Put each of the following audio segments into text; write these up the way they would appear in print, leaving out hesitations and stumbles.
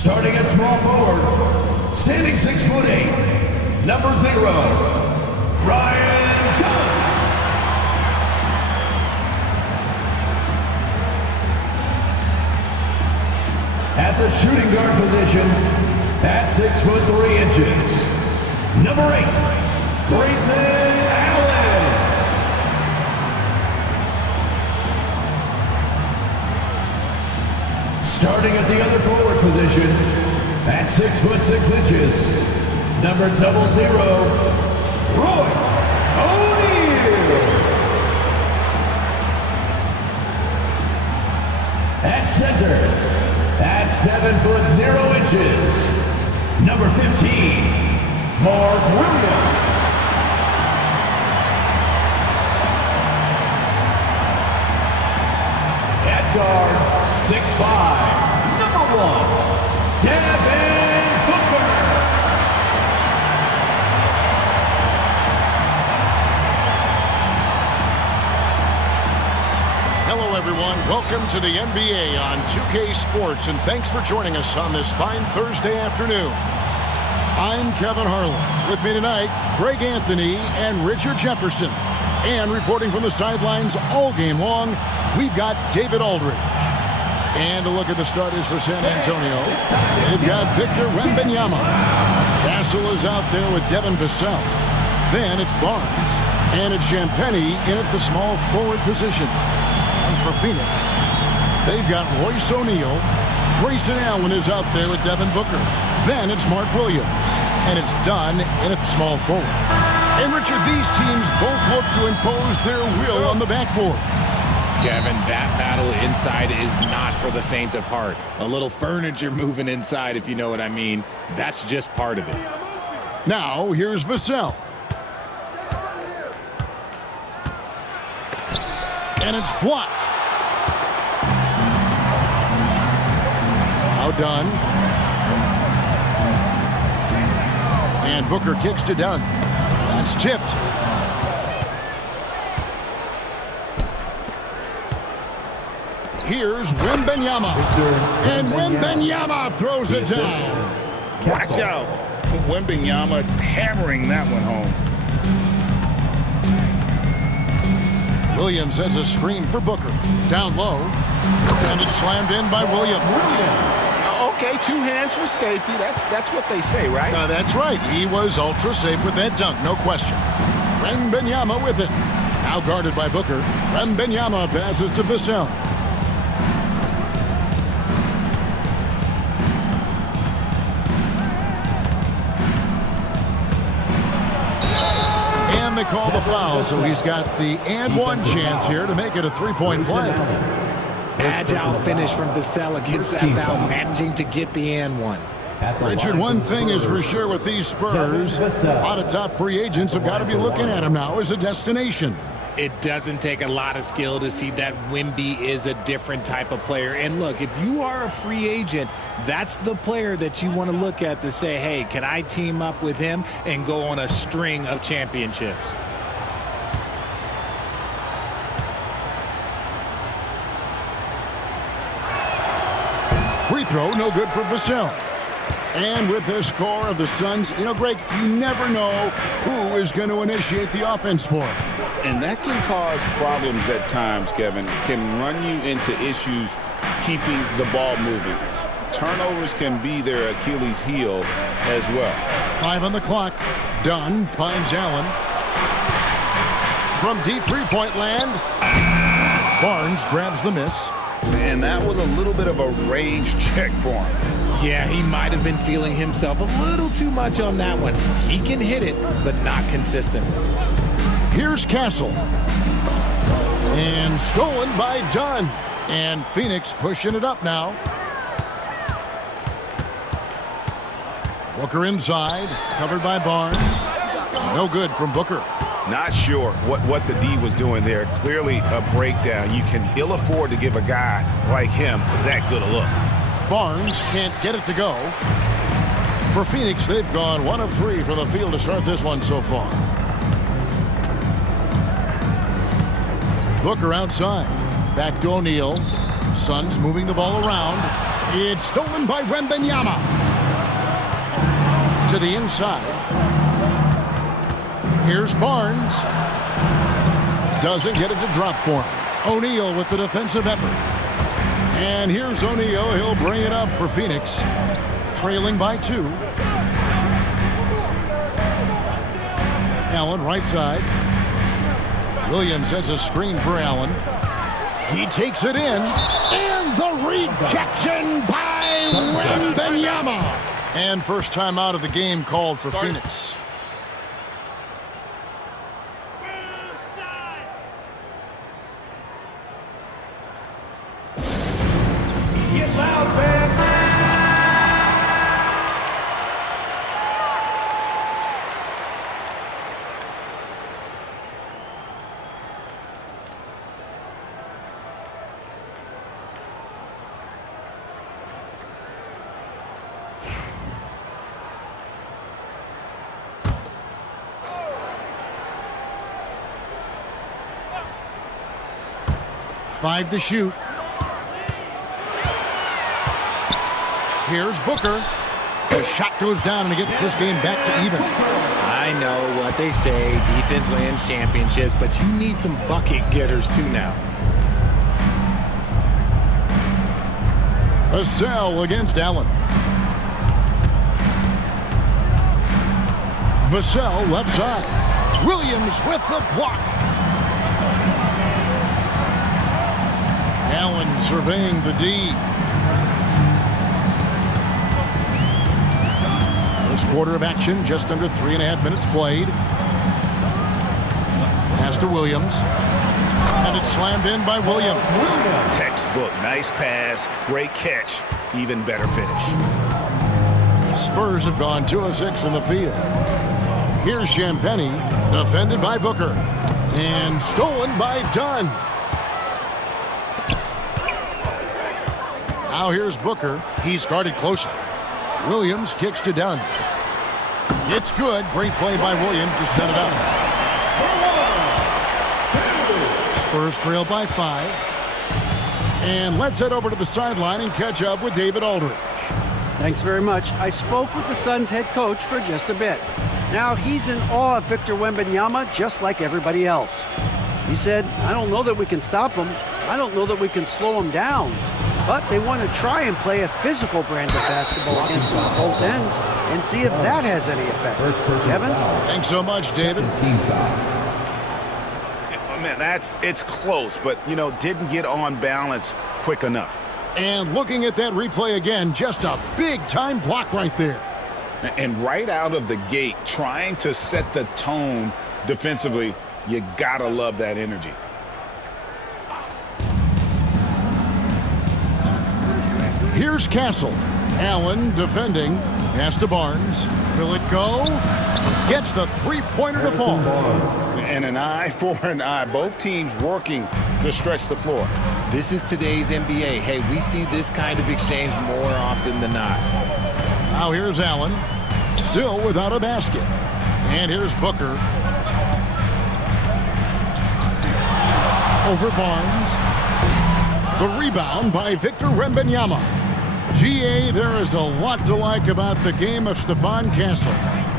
Starting at small forward, standing 6'8", number 0, Ryzen. At the shooting guard position, at 6'3", number 8, Ryzen. Starting at the other forward position, at 6'6", number 00, Royce O'Neal. At center, at 7'0", number 15, Mark Williams. At guard, 6'5", number 1, Devin Booker. Hello, everyone. Welcome to the NBA on 2K Sports, and thanks for joining us on this fine Thursday afternoon. I'm Kevin Harlan. With me tonight, Craig Anthony and Richard Jefferson. And reporting from the sidelines all game long, we've got David Aldridge. And a look at the starters for San Antonio. They've got Victor Wembanyama. Castle is out there with Devin Vassell. Then it's Barnes. And it's Champagnie in at the small forward position. And for Phoenix, they've got Royce O'Neal. Grayson Allen is out there with Devin Booker. Then it's Mark Williams. And it's Dunn in at small forward. And Richard, these teams both look to impose their will on the backboard. Kevin, that battle inside is not for the faint of heart. A little furniture moving inside, if you know what I mean. That's just part of it. Now, here's Vassell. And it's blocked. Now Dunn. And Booker kicks to Dunn. That's tipped. Here's Wembanyama. And Wembanyama throws it down. Watch out. Wembanyama hammering that one home. Williams has a screen for Booker. Down low. And it's slammed in by Williams. Okay, 2 hands for safety. That's what they say, right? That's right. He was ultra safe with that dunk, no question. Wembanyama with it. Now guarded by Booker. Wembanyama passes to Vassell. And they call the foul, so he's got the and one chance here to make it a three-point play. Agile finish from Vassell against that foul, managing to get the and one. Richard, one thing is for sure with these Spurs, a lot of top free agents have got to be looking at him now as a destination. It doesn't take a lot of skill to see that Wemby is a different type of player. And look, if you are a free agent, that's the player that you want to look at to say, hey, can I team up with him and go on a string of championships? Free throw, no good for Vassell. And with the score of the Suns, you know, Greg, you never know who is going to initiate the offense for him. And that can cause problems at times, Kevin. Can run you into issues keeping the ball moving. Turnovers can be their Achilles heel as well. 5 on the clock. Dunn finds Allen. From deep three-point land, Barnes grabs the miss. And that was a little bit of a rage check for him. Yeah, he might have been feeling himself a little too much on that one. He can hit it, but not consistent. Here's Castle. And stolen by Dunn. And Phoenix pushing it up now. Booker inside, covered by Barnes. No good from Booker. Not sure what the D was doing there. Clearly a breakdown. You can ill afford to give a guy like him that good a look. Barnes can't get it to go. For Phoenix, they've gone 1 of 3 from the field to start this one so far. Booker outside. Back to O'Neal. Suns moving the ball around. It's stolen by Wembanyama. To the inside. Here's Barnes. Doesn't get it to drop for him. O'Neal with the defensive effort. And here's O'Neal. He'll bring it up for Phoenix. Trailing by 2. Allen right side. Williams sets a screen for Allen. He takes it in. And the rejection by Wembanyama. And first time out of the game called for Phoenix. Get loud, man. Five to shoot. Here's Booker. The shot goes down and it gets this game back to even. I know what they say, defense wins championships, but you need some bucket getters too now. Vassell against Allen. Vassell left side. Williams with the block. Allen surveying the D. First quarter of action, just under 3.5 minutes played. Pass to Williams. And it's slammed in by Williams. Textbook. Nice pass. Great catch. Even better finish. Spurs have gone 2 of 6 in the field. Here's Champagny, defended by Booker. And stolen by Dunn. Now here's Booker. He's guarded closer. Williams kicks to Dunn. It's good. Great play by Williams to set it up. Spurs trail by 5. And let's head over to the sideline and catch up with David Aldridge. Thanks very much. I spoke with the Suns head coach for just a bit. Now he's in awe of Victor Wembanyama just like everybody else. He said, I don't know that we can stop him. I don't know that we can slow him down. But they want to try and play a physical brand of basketball against him at both ends and see if that has any effect. Kevin? Thanks so much, David. Man, it's close, but, didn't get on balance quick enough. And looking at that replay again, just a big-time block right there. And right out of the gate, trying to set the tone defensively, you gotta love that energy. Here's Castle. Allen defending. Pass to Barnes. Will it go? Gets the three-pointer to fall. And an eye for an eye. Both teams working to stretch the floor. This is today's NBA. Hey, we see this kind of exchange more often than not. Now here's Allen. Still without a basket. And here's Booker. Over Barnes. The rebound by Victor Wembanyama. GA, there is a lot to like about the game of Stephon Castle.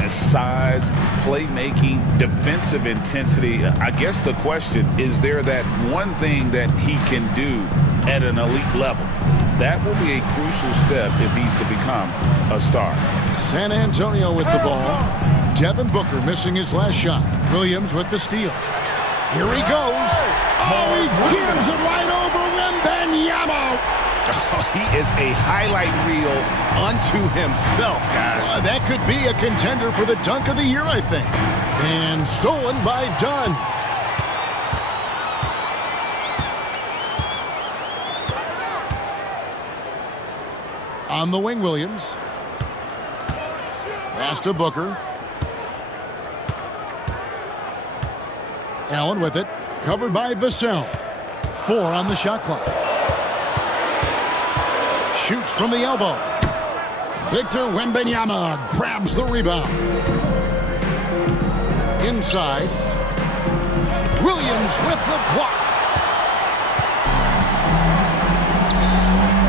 Size, playmaking, defensive intensity. I guess the question, is there that one thing that he can do at an elite level? That will be a crucial step if he's to become a star. San Antonio with the ball. Devin Booker missing his last shot. Williams with the steal. Here he goes. Oh, he jams it right over Wembanyama. Oh, he is a highlight reel unto himself, guys. That could be a contender for the dunk of the year, I think. And stolen by Dunn. On the wing, Williams. Pass to Booker. Allen with it. Covered by Vassell. 4 on the shot clock. Shoots from the elbow. Victor Wembanyama grabs the rebound. Inside. Williams with the block.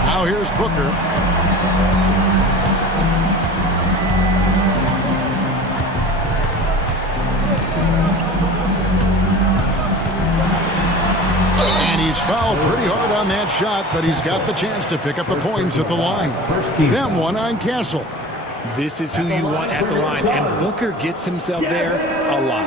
Now here's here's Booker. And he's fouled pretty hard on that shot, but he's got the chance to pick up the points at the line. Them one on Castle. This is who you want at the line, and Booker gets himself there a lot.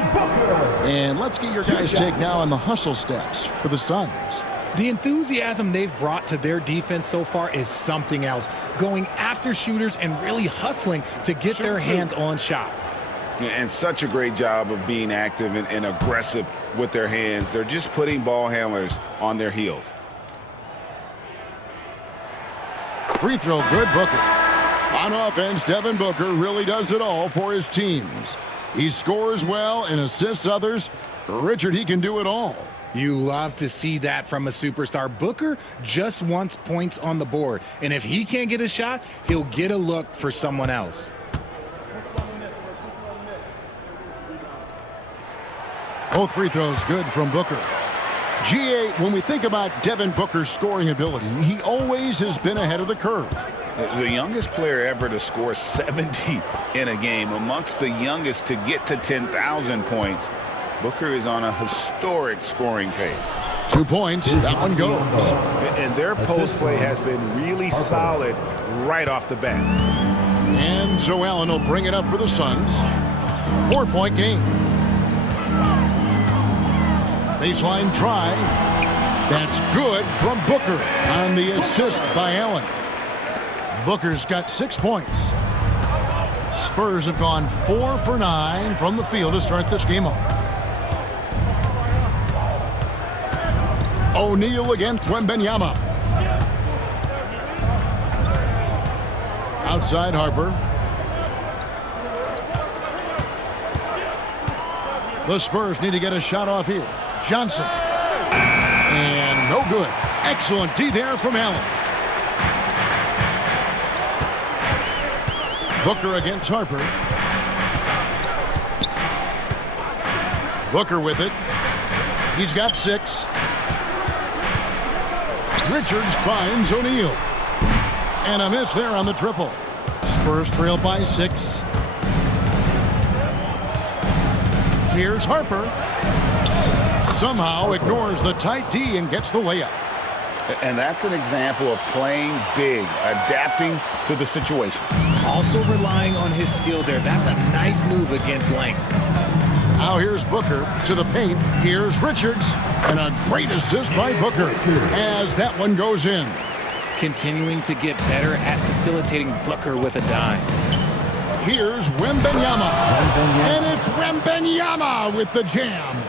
And let's get your guys' take now on the hustle stats for the Suns. The enthusiasm they've brought to their defense so far is something else. Going after shooters and really hustling to get their hands on shots. And such a great job of being active and aggressive with their hands. They're just putting ball handlers on their heels. Free throw, good, Booker. On offense, Devin Booker really does it all for his teams. He scores well and assists others. Richard, he can do it all. You love to see that from a superstar. Booker just wants points on the board, and if he can't get a shot, he'll get a look for someone else. Both free throws good from Booker. GA, when we think about Devin Booker's scoring ability, he always has been ahead of the curve. The youngest player ever to score 70 in a game, amongst the youngest to get to 10,000 points. Booker is on a historic scoring pace. 2 points, that one goes. And their post play has been really solid right off the bat. And Joe Allen will bring it up for the Suns. 4-point game. Baseline try. That's good from Booker on the assist by Allen. Booker's got 6 points. Spurs have gone 4 for 9 from the field to start this game off. O'Neal against Wembanyama. Outside Harper. The Spurs need to get a shot off here. Johnson. And no good. Excellent D there from Allen. Booker against Harper. Booker with it. He's got 6. Richards finds O'Neal. And a miss there on the triple. Spurs trail by 6. Here's Harper. Somehow ignores the tight D and gets the layup. And that's an example of playing big, adapting to the situation. Also relying on his skill there. That's a nice move against length. Now here's Booker to the paint. Here's Richards. And a great assist by Booker as that one goes in. Continuing to get better at facilitating Booker with a dime. Here's Wembanyama. And it's Wembanyama with the jam.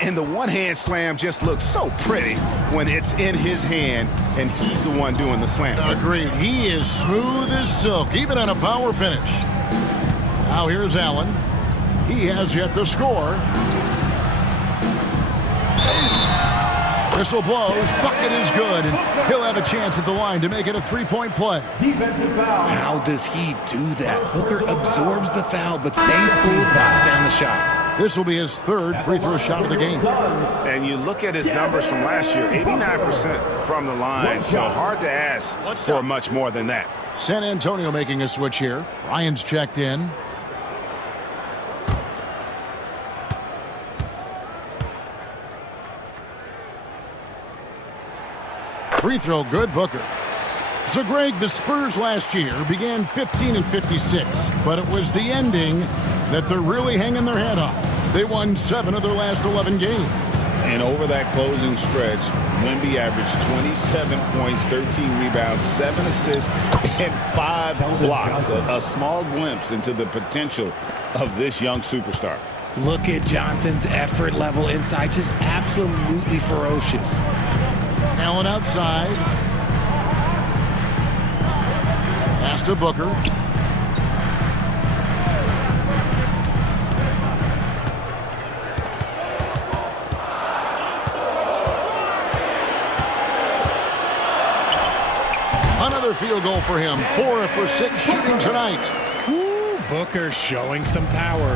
And the one-hand slam just looks so pretty when it's in his hand and he's the one doing the slam. Agreed. He is smooth as silk, even on a power finish. Now here's Allen. He has yet to score. Whistle blows. Bucket is good. And he'll have a chance at the line to make it a 3-point play. Defensive foul. How does he do that? Booker absorbs the foul but stays cool, knocks down the shot. This will be his 3rd free throw shot of the game. And you look at his numbers from last year, 89% from the line, so hard to ask for much more than that. San Antonio making a switch here. Ryan's checked in. Free throw good, Booker. So, Greg, the Spurs last year began 15-56, but it was the ending that they're really hanging their head on. They won 7 of their last 11 games. And over that closing stretch, Wemby averaged 27 points, 13 rebounds, 7 assists, and 5 blocks. A small glimpse into the potential of this young superstar. Look at Johnson's effort level inside, just absolutely ferocious. Allen outside. Pass to Booker. Another field goal for him. 4 for 6 shooting tonight. Woo, Booker showing some power.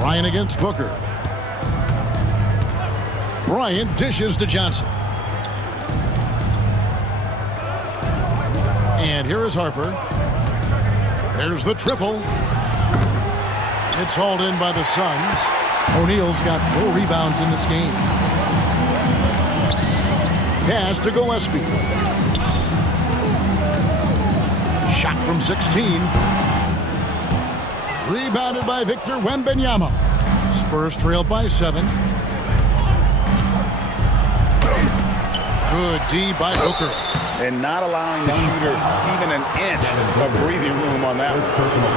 Ryan against Booker. Bryant dishes to Johnson. And here is Harper. There's the triple. It's hauled in by the Suns. O'Neal's got 4 rebounds in this game. Pass to Gillespie. Shot from 16. Rebounded by Victor Wembanyama. Spurs trailed by 7. Good D by Booker. And not allowing the shooter even an inch of breathing room on that one.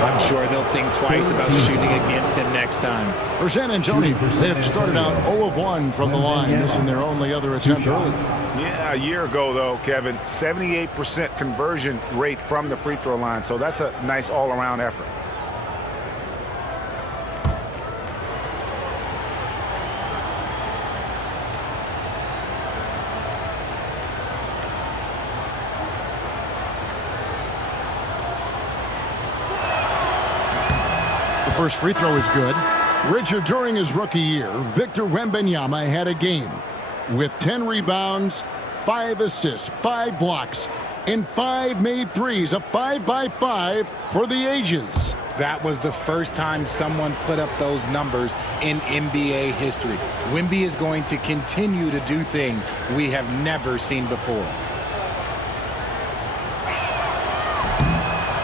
I'm sure they'll think twice about shooting against him next time. For San Antonio, they have started out 0 of 1 from the line, missing their only other attempt early. Yeah, a year ago, though, Kevin, 78% conversion rate from the free throw line. So that's a nice all-around effort. First free throw is good. Richard, during his rookie year, Victor Wembanyama had a game with 10 rebounds, 5 assists, 5 blocks, and 5 made threes, a 5-by-5 for the ages. That was the first time someone put up those numbers in NBA history. Wemby is going to continue to do things we have never seen before.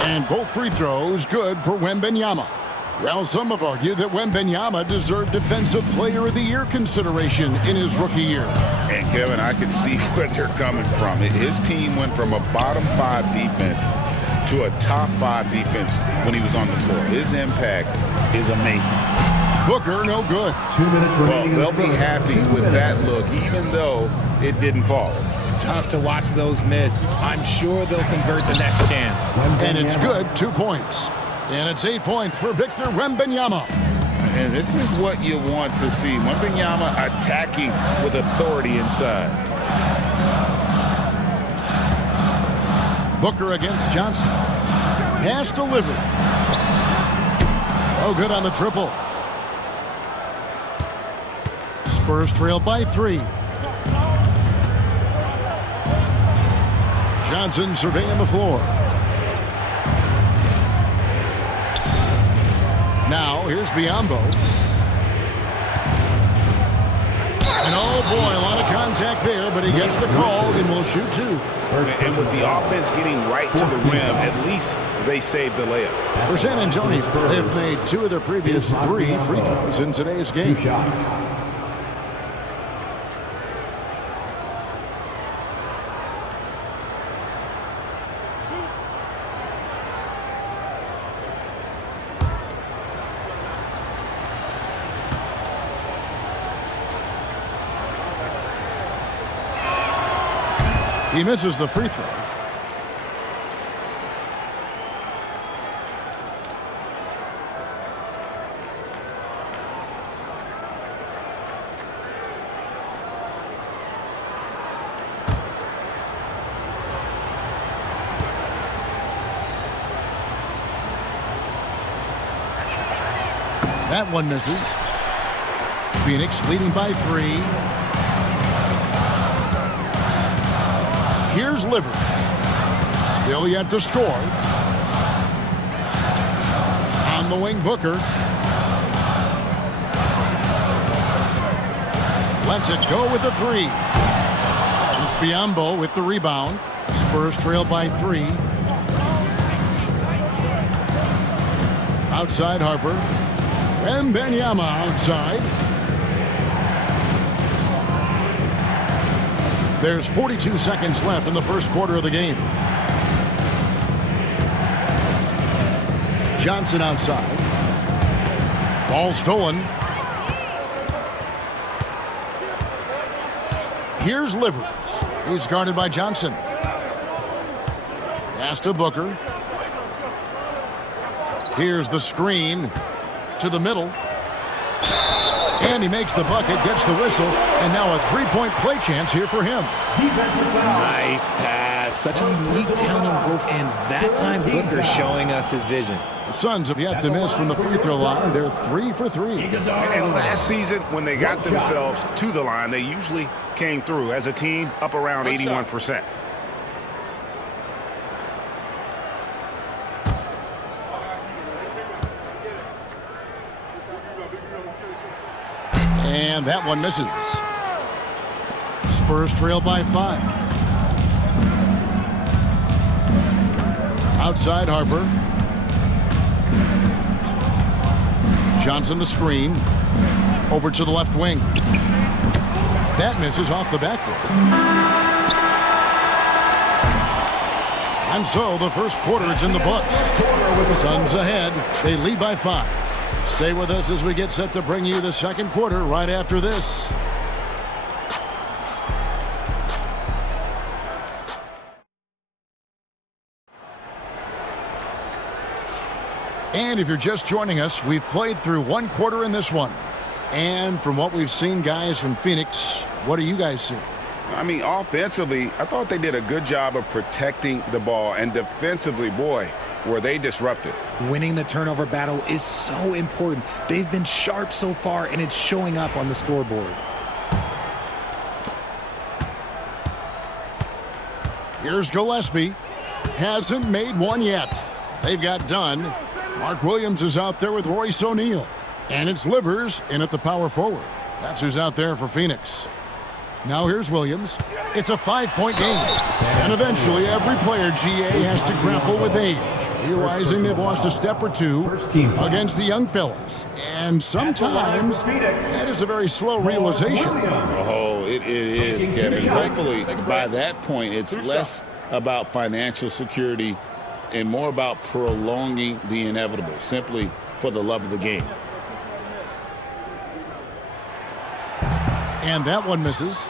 And both free throws good for Wembanyama. Well, some have argued that Wembanyama deserved Defensive Player of the Year consideration in his rookie year. And, Kevin, I can see where they're coming from. His team went from a bottom 5 defense to a top 5 defense when he was on the floor. His impact is amazing. Booker, no good. 2 minutes remaining. Well, they'll be happy with that look, even though it didn't fall. Tough to watch those miss. I'm sure they'll convert the next chance. And it's good, 2 points. And it's 8 points for Victor Wembanyama. And this is what you want to see. Wembanyama attacking with authority inside. Booker against Johnson. Pass delivered. Oh, good on the triple. Spurs trail by 3. Johnson surveying the floor. Now, here's Biyombo. And oh boy, a lot of contact there, but he gets the call and will shoot 2. And with the offense getting right to the rim, at least they saved the layup. For San Antonio, they have made 2 of their previous 3 free throws in today's game. 2 shots. He misses the free throw. That one misses. Phoenix leading by 3. Here's Livers. Still yet to score. On the wing, Booker. Lets it go with the 3. It's Biyombo with the rebound. Spurs trail by 3. Outside Harper. Wembanyama outside. There's 42 seconds left in the first quarter of the game. Johnson outside. Ball stolen. Here's Livers. He's guarded by Johnson. Pass to Booker. Here's the screen to the middle. And he makes the bucket, gets the whistle, and now a 3-point play chance here for him. Nice pass. Such a unique talent on both ends. That time, Booker showing us his vision. The Suns have yet to miss from the free throw line. They're 3 for 3. And last season, when they got themselves to the line, they usually came through as a team up around 81%. And that one misses. Spurs trail by 5. Outside Harper. Johnson the screen. Over to the left wing. That misses off the backboard. And so the first quarter is in the books. Suns ahead. They lead by 5. Stay with us as we get set to bring you the second quarter right after this. And if you're just joining us, we've played through one quarter in this one. And from what we've seen, guys, from Phoenix, what do you guys see? I mean, offensively, I thought they did a good job of protecting the ball. And defensively, boy, were they disruptive. Winning the turnover battle is so important. They've been sharp so far, and it's showing up on the scoreboard. Here's Gillespie. Hasn't made one yet. They've got Dunn. Mark Williams is out there with Royce O'Neal. And it's Livers in at the power forward. That's who's out there for Phoenix. Now here's Williams. It's a 5-point game. And eventually every player, GA, has to grapple with age, realizing they've lost a step or two against the young fellas. And sometimes that is a very slow realization. Oh, it is, Kevin. Hopefully, by that point, it's less about financial security and more about prolonging the inevitable, simply for the love of the game. And that one misses.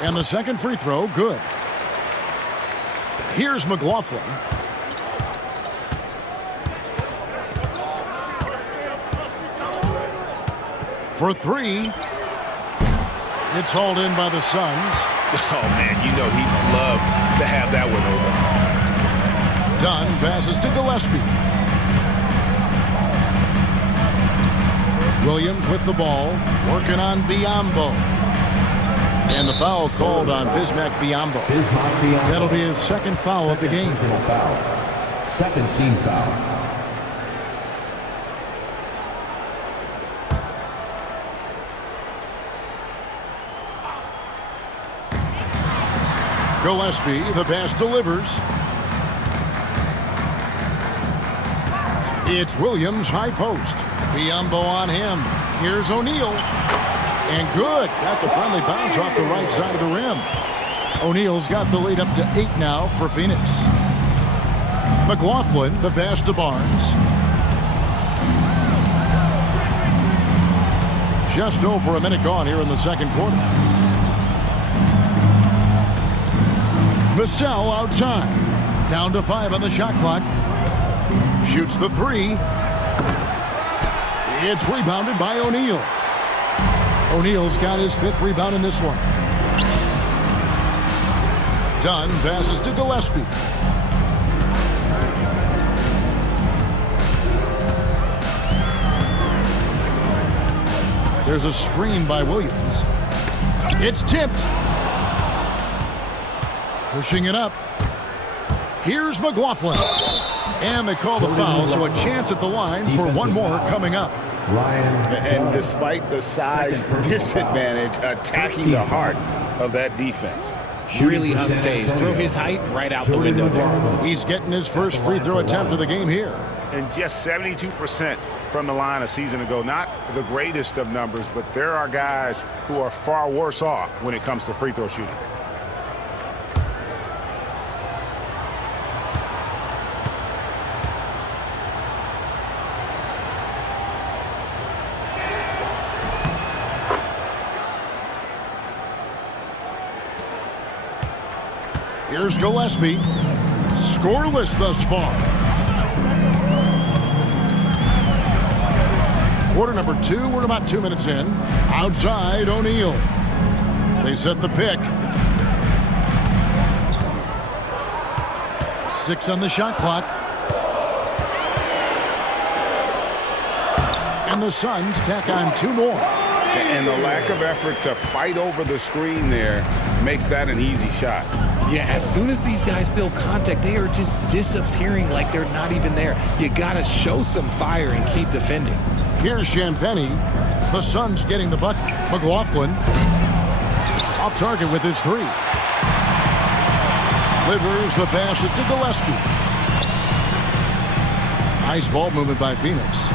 And the second free throw, good. Here's McLaughlin. For 3. It's hauled in by the Suns. Oh, man, you know he'd love to have that one over. Dunn passes to Gillespie. Williams with the ball, working on Biyombo. And the foul called on Bismack Biyombo. That'll be his second foul of the game. Second team foul. Gillespie, the pass delivers. It's Williams, high post. Biyombo on him. Here's O'Neal. And good. Got the friendly bounce off the right side of the rim. O'Neal's got the lead up to 8 now for Phoenix. McLaughlin, the pass to Barnes. Just over a minute gone here in the second quarter. Vassell outside. Down to 5 on the shot clock. Shoots the 3. It's rebounded by O'Neal. O'Neal's got his 5th rebound in this one. Dunn passes to Gillespie. There's a screen by Williams. It's tipped. Pushing it up. Here's McLaughlin. And they call the foul, so a chance at the line for one more coming up. And despite the size disadvantage, attacking the heart of that defense. Really unfazed. Throw his height right out the window there. He's getting his first free throw attempt of the game here. And just 72% from the line a season ago. Not the greatest of numbers, but there are guys who are far worse off when it comes to free throw shooting. Here's Gillespie. Scoreless thus far. Quarter number 2. We're about 2 minutes in. Outside, O'Neal. They set the pick. 6 on the shot clock. And the Suns tack on 2 more. And the lack of effort to fight over the screen there makes that an easy shot. Yeah, as soon as these guys feel contact, they are just disappearing like they're not even there. You got to show some fire and keep defending. Here's Champagnie. The Suns getting the bucket. McLaughlin off target with his 3. Livers the pass to Gillespie. Nice ball movement by Phoenix.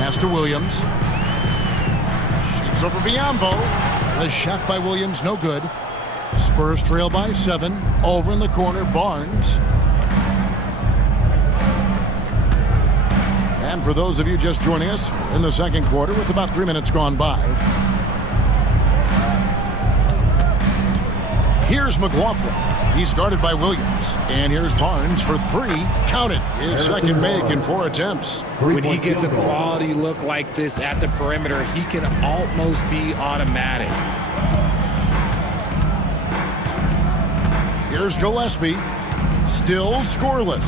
Pass to Williams. Shoots over Biyombo. The shot by Williams, no good. Spurs trail by 7. Over in the corner, Barnes. And for those of you just joining us, we're in the second quarter with about 3 minutes gone by. Here's McLaughlin. He's guarded by Williams. And here's Barnes for 3. Count it. His second make in 4 attempts. When he gets a quality look like this at the perimeter, he can almost be automatic. Here's Gillespie. Still scoreless.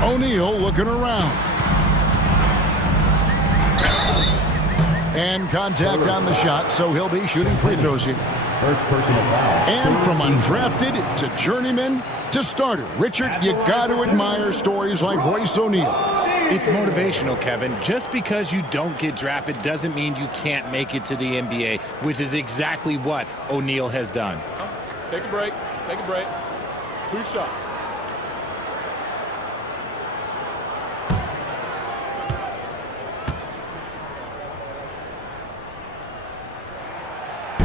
O'Neal looking around. And contact on the shot, so he'll be shooting free throws here. First personal foul. And from undrafted to journeyman to starter, Richard, you got to admire stories like Royce O'Neal. It's motivational, Kevin. Just because you don't get drafted doesn't mean you can't make it to the NBA, which is exactly what O'Neal has done. Take a break. Take a break. 2 shots.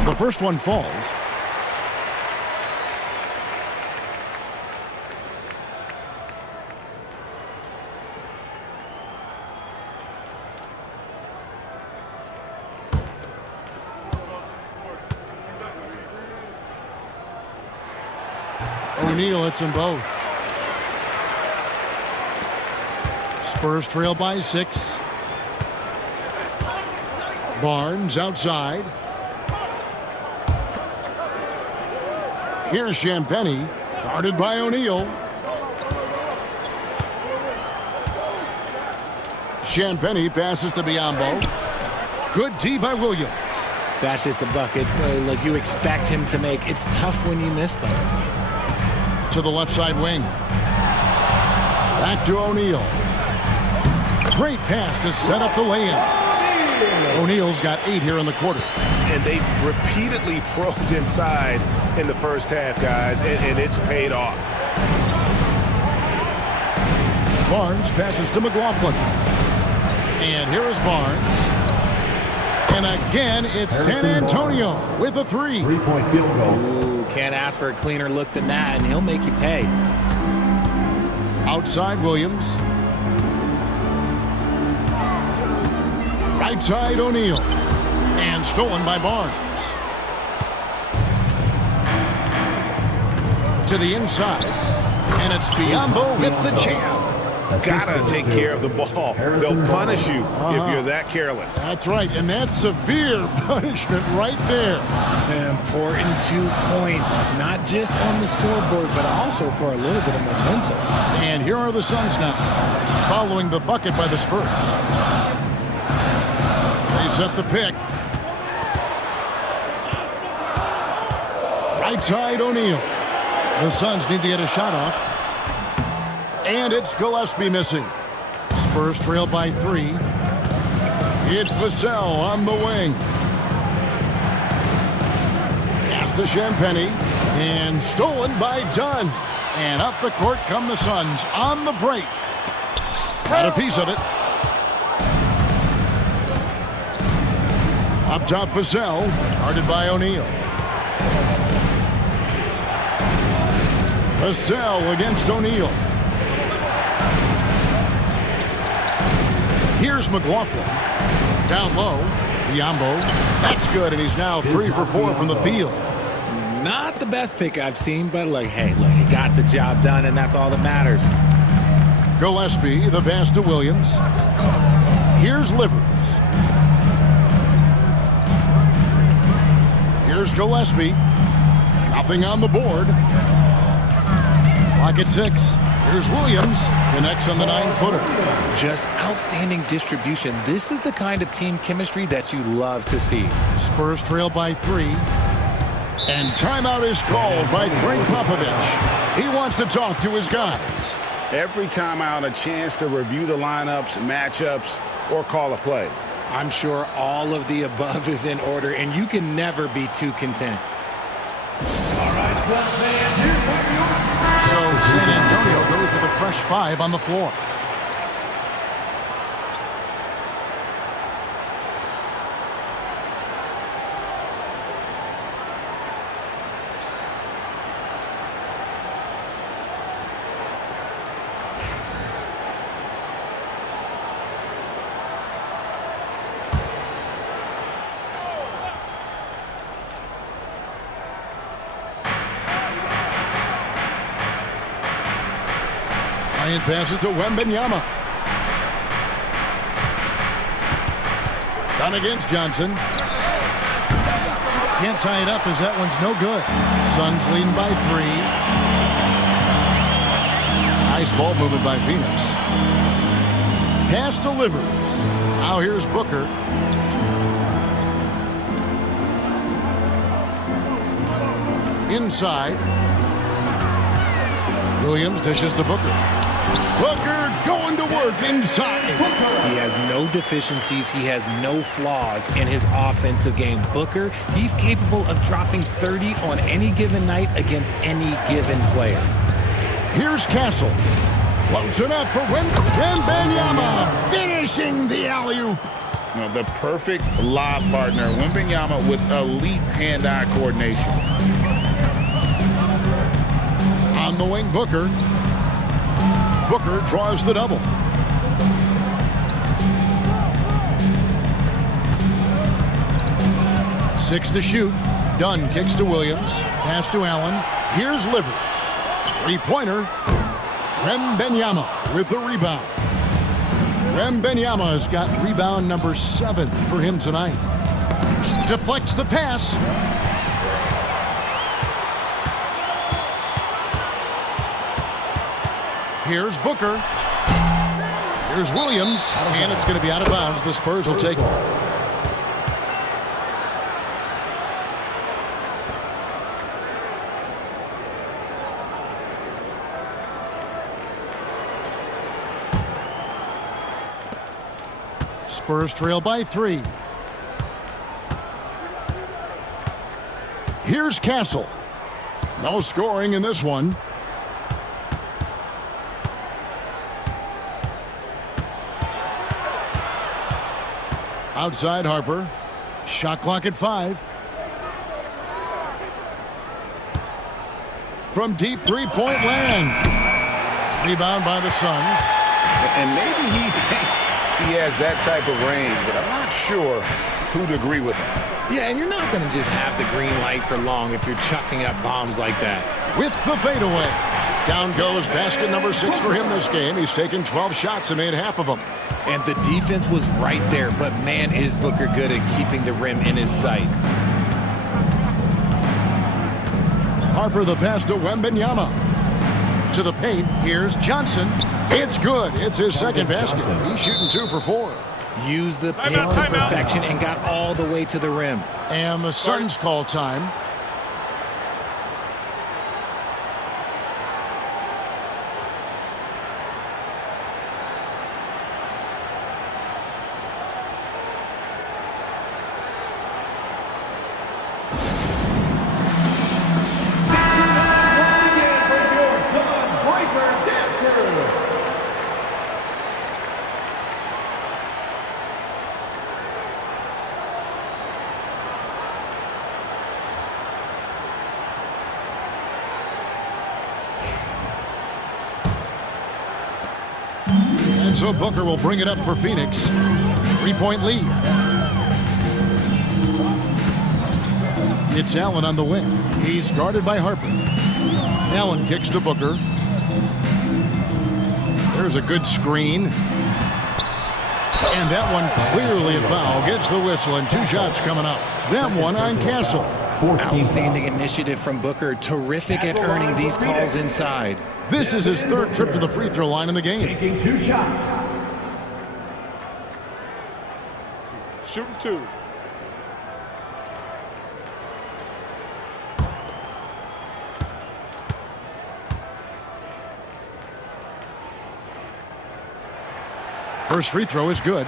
The first one falls. O'Neal hits them both. Spurs trail by 6. Barnes outside. Here's Champagnie, guarded by O'Neal. Champagnie passes to Biyombo. Good D by Williams. That's just a bucket like you expect him to make. It's tough when you miss those. To the left side wing. Back to O'Neal. Great pass to set up the layup. O'Neal's got 8 here in the quarter. And they've repeatedly probed inside in the first half, guys, and it's paid off. Barnes passes to McLaughlin. And here is Barnes. And again, it's San Antonio with a 3. 3-point field goal. Ooh, can't ask for a cleaner look than that, and he'll make you pay. Outside Williams. Right side O'Neal. And stolen by Barnes. To the inside. And it's Biyombo with the jam. Gotta take care of the ball. They'll punish you if you're that careless. That's right, and that's severe punishment right there. An important 2 points, not just on the scoreboard, but also for a little bit of momentum. And here are the Suns now, following the bucket by the Spurs. They set the pick. Right side O'Neal. The Suns need to get a shot off. And it's Gillespie missing. Spurs trail by 3. It's Vassell on the wing. Pass to Champagnie. And stolen by Dunn. And up the court come the Suns on the break. Got a piece of it. Up top Vassell. Guarded by O'Neal. Vassell against O'Neal. Here's McLaughlin. Down low. Biyombo. That's good, and he's now 3 for 4 from the field. Not the best pick I've seen, but look, hey, look, he got the job done, and that's all that matters. Gillespie, the pass to Williams. Here's Livers. Here's Gillespie. Nothing on the board. Clock at 6. Here's Williams. Connects on the 9-footer. Just outstanding distribution. This is the kind of team chemistry that you love to see. Spurs trail by 3. And timeout is called by Greg Popovich. He wants to talk to his guys. Every timeout, a chance to review the lineups, matchups, or call a play. I'm sure all of the above is in order, and you can never be too content. All right, Suns fans, here's what you're... So San Antonio goes with a fresh 5 on the floor. Bryant passes to Wembanyama. Done against Johnson. Can't tie it up as that one's no good. Suns leading by 3. Nice ball movement by Phoenix. Pass delivers. Now here's Booker. Inside. Williams dishes to Booker. Booker going to work inside. He has no deficiencies. He has no flaws in his offensive game. Booker, he's capable of dropping 30 on any given night against any given player. Here's Castle. Floats it up for Wembanyama. Finishing the alley-oop. The perfect lob partner. Wembanyama with elite hand-eye coordination. On the wing, Booker. Booker draws the double. Six to shoot. Dunn kicks to Williams. Pass to Allen. Here's Livers. Three-pointer. Wembanyama with the rebound. Wembanyama has got rebound number 7 for him tonight. Deflects the pass. Here's Booker. Here's Williams. And it's going to be out of bounds. The Spurs will take it. Spurs trail by 3. Here's Castle. No scoring in this one. Outside Harper. Shot clock at 5. From deep three-point land. Rebound by the Suns. And maybe he thinks he has that type of range, but I'm not sure who'd agree with him. Yeah, and you're not going to just have the green light for long if you're chucking up bombs like that. With the fadeaway. Down goes basket number 6 for him this game. He's taken 12 shots and made half of them. And the defense was right there, but man, is Booker good at keeping the rim in his sights. Harper the pass to Wembanyama. To the paint, here's Johnson. It's good. It's his second basket. He's shooting 2 for 4. Used the paint to perfection and got all the way to the rim. And the Suns call time. And so Booker will bring it up for Phoenix. 3-point lead. It's Allen on the wing. He's guarded by Harper. Allen kicks to Booker. There's a good screen. And that one clearly a foul. Gets the whistle and 2 shots coming up. That one on Castle. Outstanding initiative from Booker. Terrific at earning these calls inside. This is his third trip to the free throw line in the game. Taking 2 shots. Shooting 2. First free throw is good.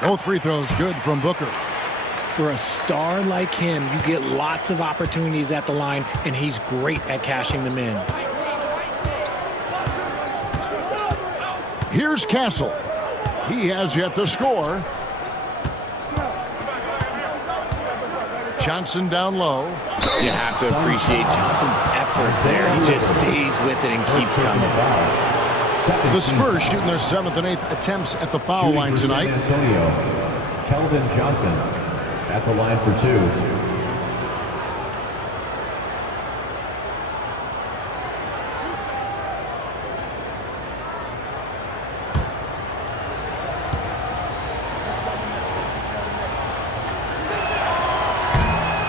Both free throws good from Booker. For a star like him, you get lots of opportunities at the line, and he's great at cashing them in. Here's Castle. He has yet to score. Johnson down low. You have to appreciate Johnson's effort there. He just stays with it and keeps coming. The Spurs shooting their 7th and 8th attempts at the foul line tonight. Antonio, Keldon Johnson at the line for 2.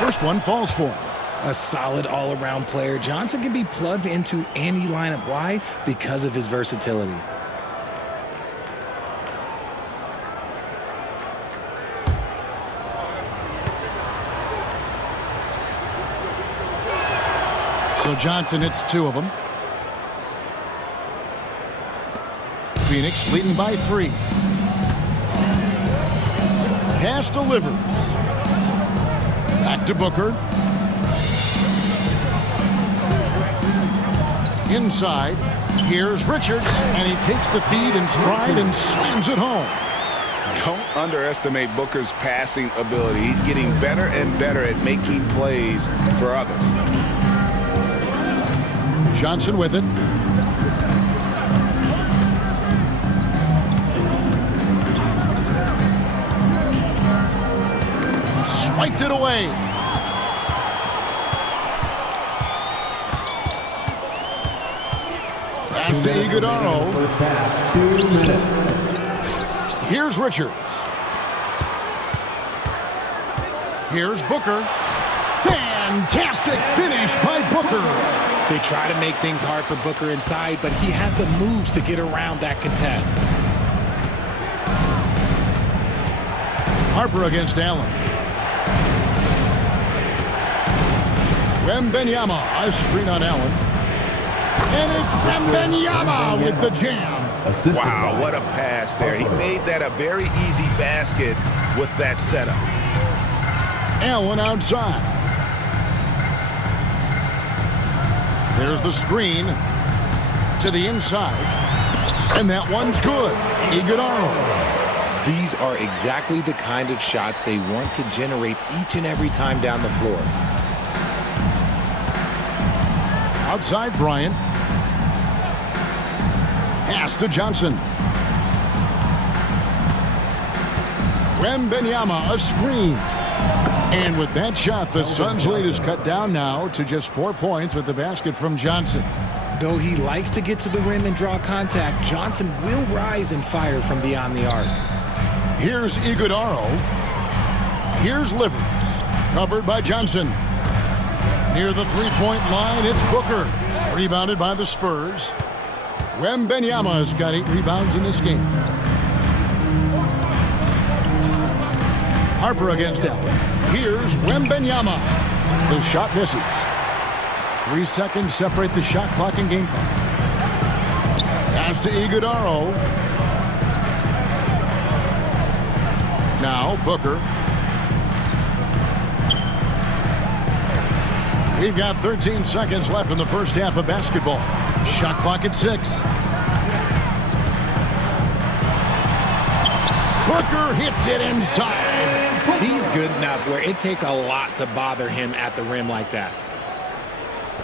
First one falls for him. A solid all-around player. Johnson can be plugged into any lineup wide because of his versatility. So Johnson hits 2 of them. Phoenix leading by 3. Pass delivers. Back to Booker. Inside, here's Richards, and he takes the feed in stride and slams it home. Don't underestimate Booker's passing ability. He's getting better and better at making plays for others. Johnson with it. Swiped it away. Pass to Iguodala. First half, 2 minutes. Here's Richards. Here's Booker. Fantastic finish by Booker. They try to make things hard for Booker inside, but he has the moves to get around that contest. Harper against Allen. Wembanyama, a screen on Allen. And it's Wembanyama with the jam. Wow, what a pass there. He made that a very easy basket with that setup. Allen outside. There's the screen to the inside. And that one's good. Iguodala. These are exactly the kind of shots they want to generate each and every time down the floor. Outside Bryant. Pass to Johnson. Wembanyama, a screen. And with that shot, the Suns' lead is cut down now to just 4 points with the basket from Johnson. Though he likes to get to the rim and draw contact, Johnson will rise and fire from beyond the arc. Here's Iguodala. Here's Livers. Covered by Johnson. Near the three-point line, it's Booker. Rebounded by the Spurs. Wembanyama's got 8 rebounds in this game. Harper against Allen. Here's Wembanyama. The shot misses. 3 seconds separate the shot clock and game clock. Pass to Iguodala. Now Booker. We've got 13 seconds left in the first half of basketball. Shot clock at 6. Booker hits it inside. He's good enough where it takes a lot to bother him at the rim like that.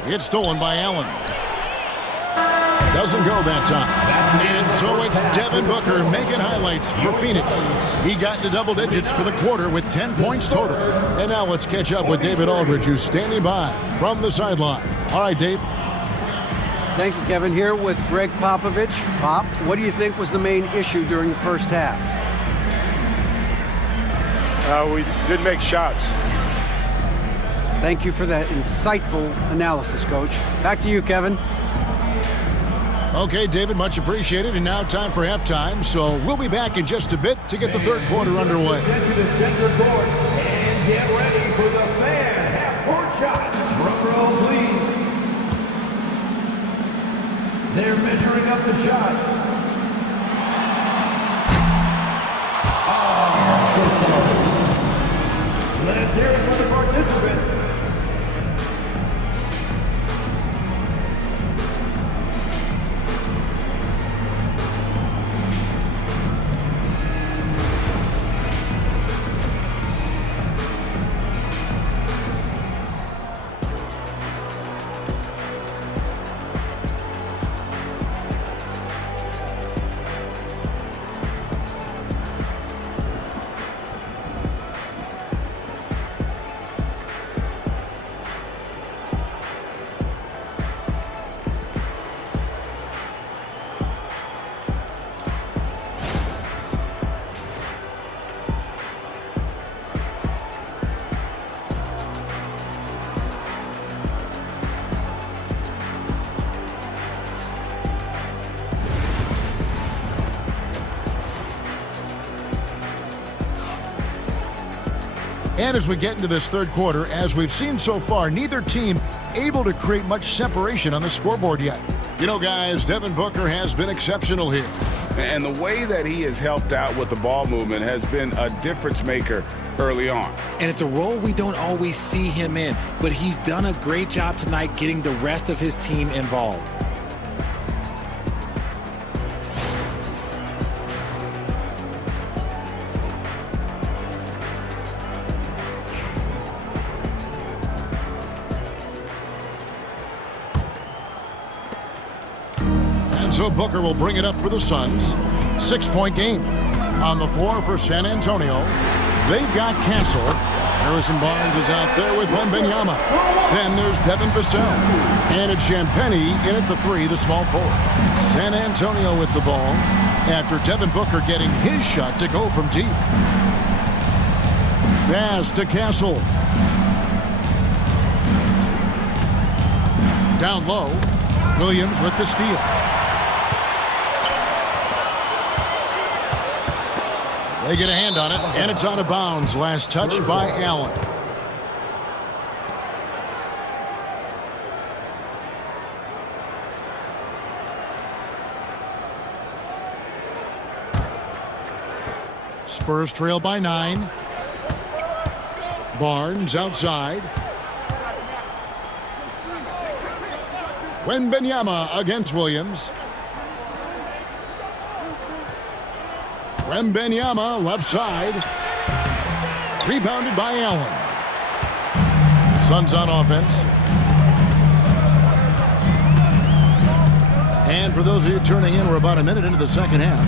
It's stolen by Allen. Doesn't go that time. And so it's Devin Booker making highlights for Phoenix. He got into double digits for the quarter with 10 points total. And now let's catch up with David Aldridge, who's standing by from the sideline. All right, Dave. Thank you, Kevin. Here with Greg Popovich. Pop, what do you think was the main issue during the first half? We didn't make shots. Thank you for that insightful analysis, Coach. Back to you, Kevin. Okay, David, much appreciated. And now time for halftime. So we'll be back in just a bit to get the third quarter underway. To the center court and get ready for the fan half-court shot. Drum roll, please. They're measuring up the shot. Oh, so sorry. Let's hear it for the participants. And as we get into this third quarter, as we've seen so far, neither team able to create much separation on the scoreboard yet. You know, guys, Devin Booker has been exceptional here. And the way that he has helped out with the ball movement has been a difference maker early on. And it's a role we don't always see him in, but he's done a great job tonight getting the rest of his team involved. So Booker will bring it up for the Suns. 6-point game. On the floor for San Antonio, they've got Castle. Harrison Barnes is out there with Wembanyama. Then there's Devin Vassell. And it's Champagnie in at the 3, the small forward. San Antonio with the ball after Devin Booker getting his shot to go from deep. Pass to Castle. Down low, Williams with the steal. They get a hand on it, and it's out of bounds. Last touch by Allen. Spurs trail by 9. Barnes outside. Wembanyama against Williams. Wembanyama left side. Rebounded by Allen. Suns on offense. And for those of you turning in, we're about a minute into the second half.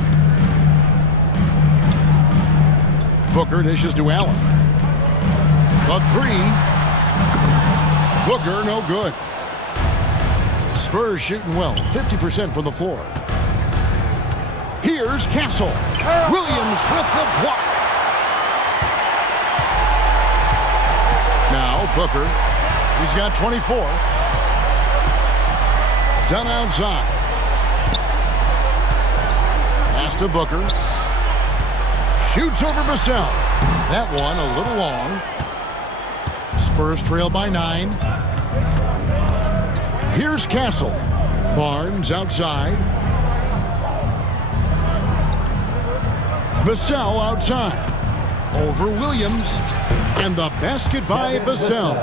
Booker dishes to Allen. The 3. Booker no good. Spurs shooting well, 50% from the floor. Here's Castle. Williams with the block. Now Booker. He's got 24. Done outside. Pass to Booker. Shoots over Vassell. That one a little long. Spurs trail by 9. Here's Castle. Barnes outside. Vassell outside. Over Williams. And the basket by Vassell.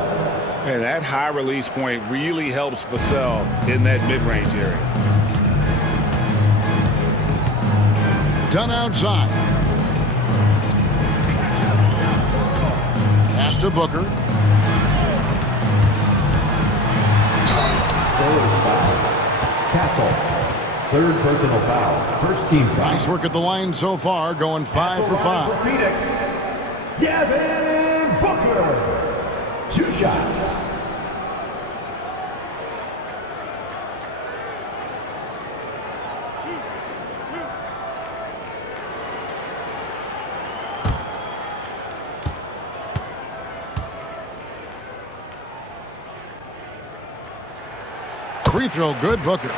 And that high release point really helps Vassell in that mid-range area. Done outside. Pass to Booker. Spurs foul. Castle. Third personal foul. First team foul. Nice work at the line so far, going 5 for 5. For Phoenix, Devin Booker. 2 shots. Free throw good, Booker.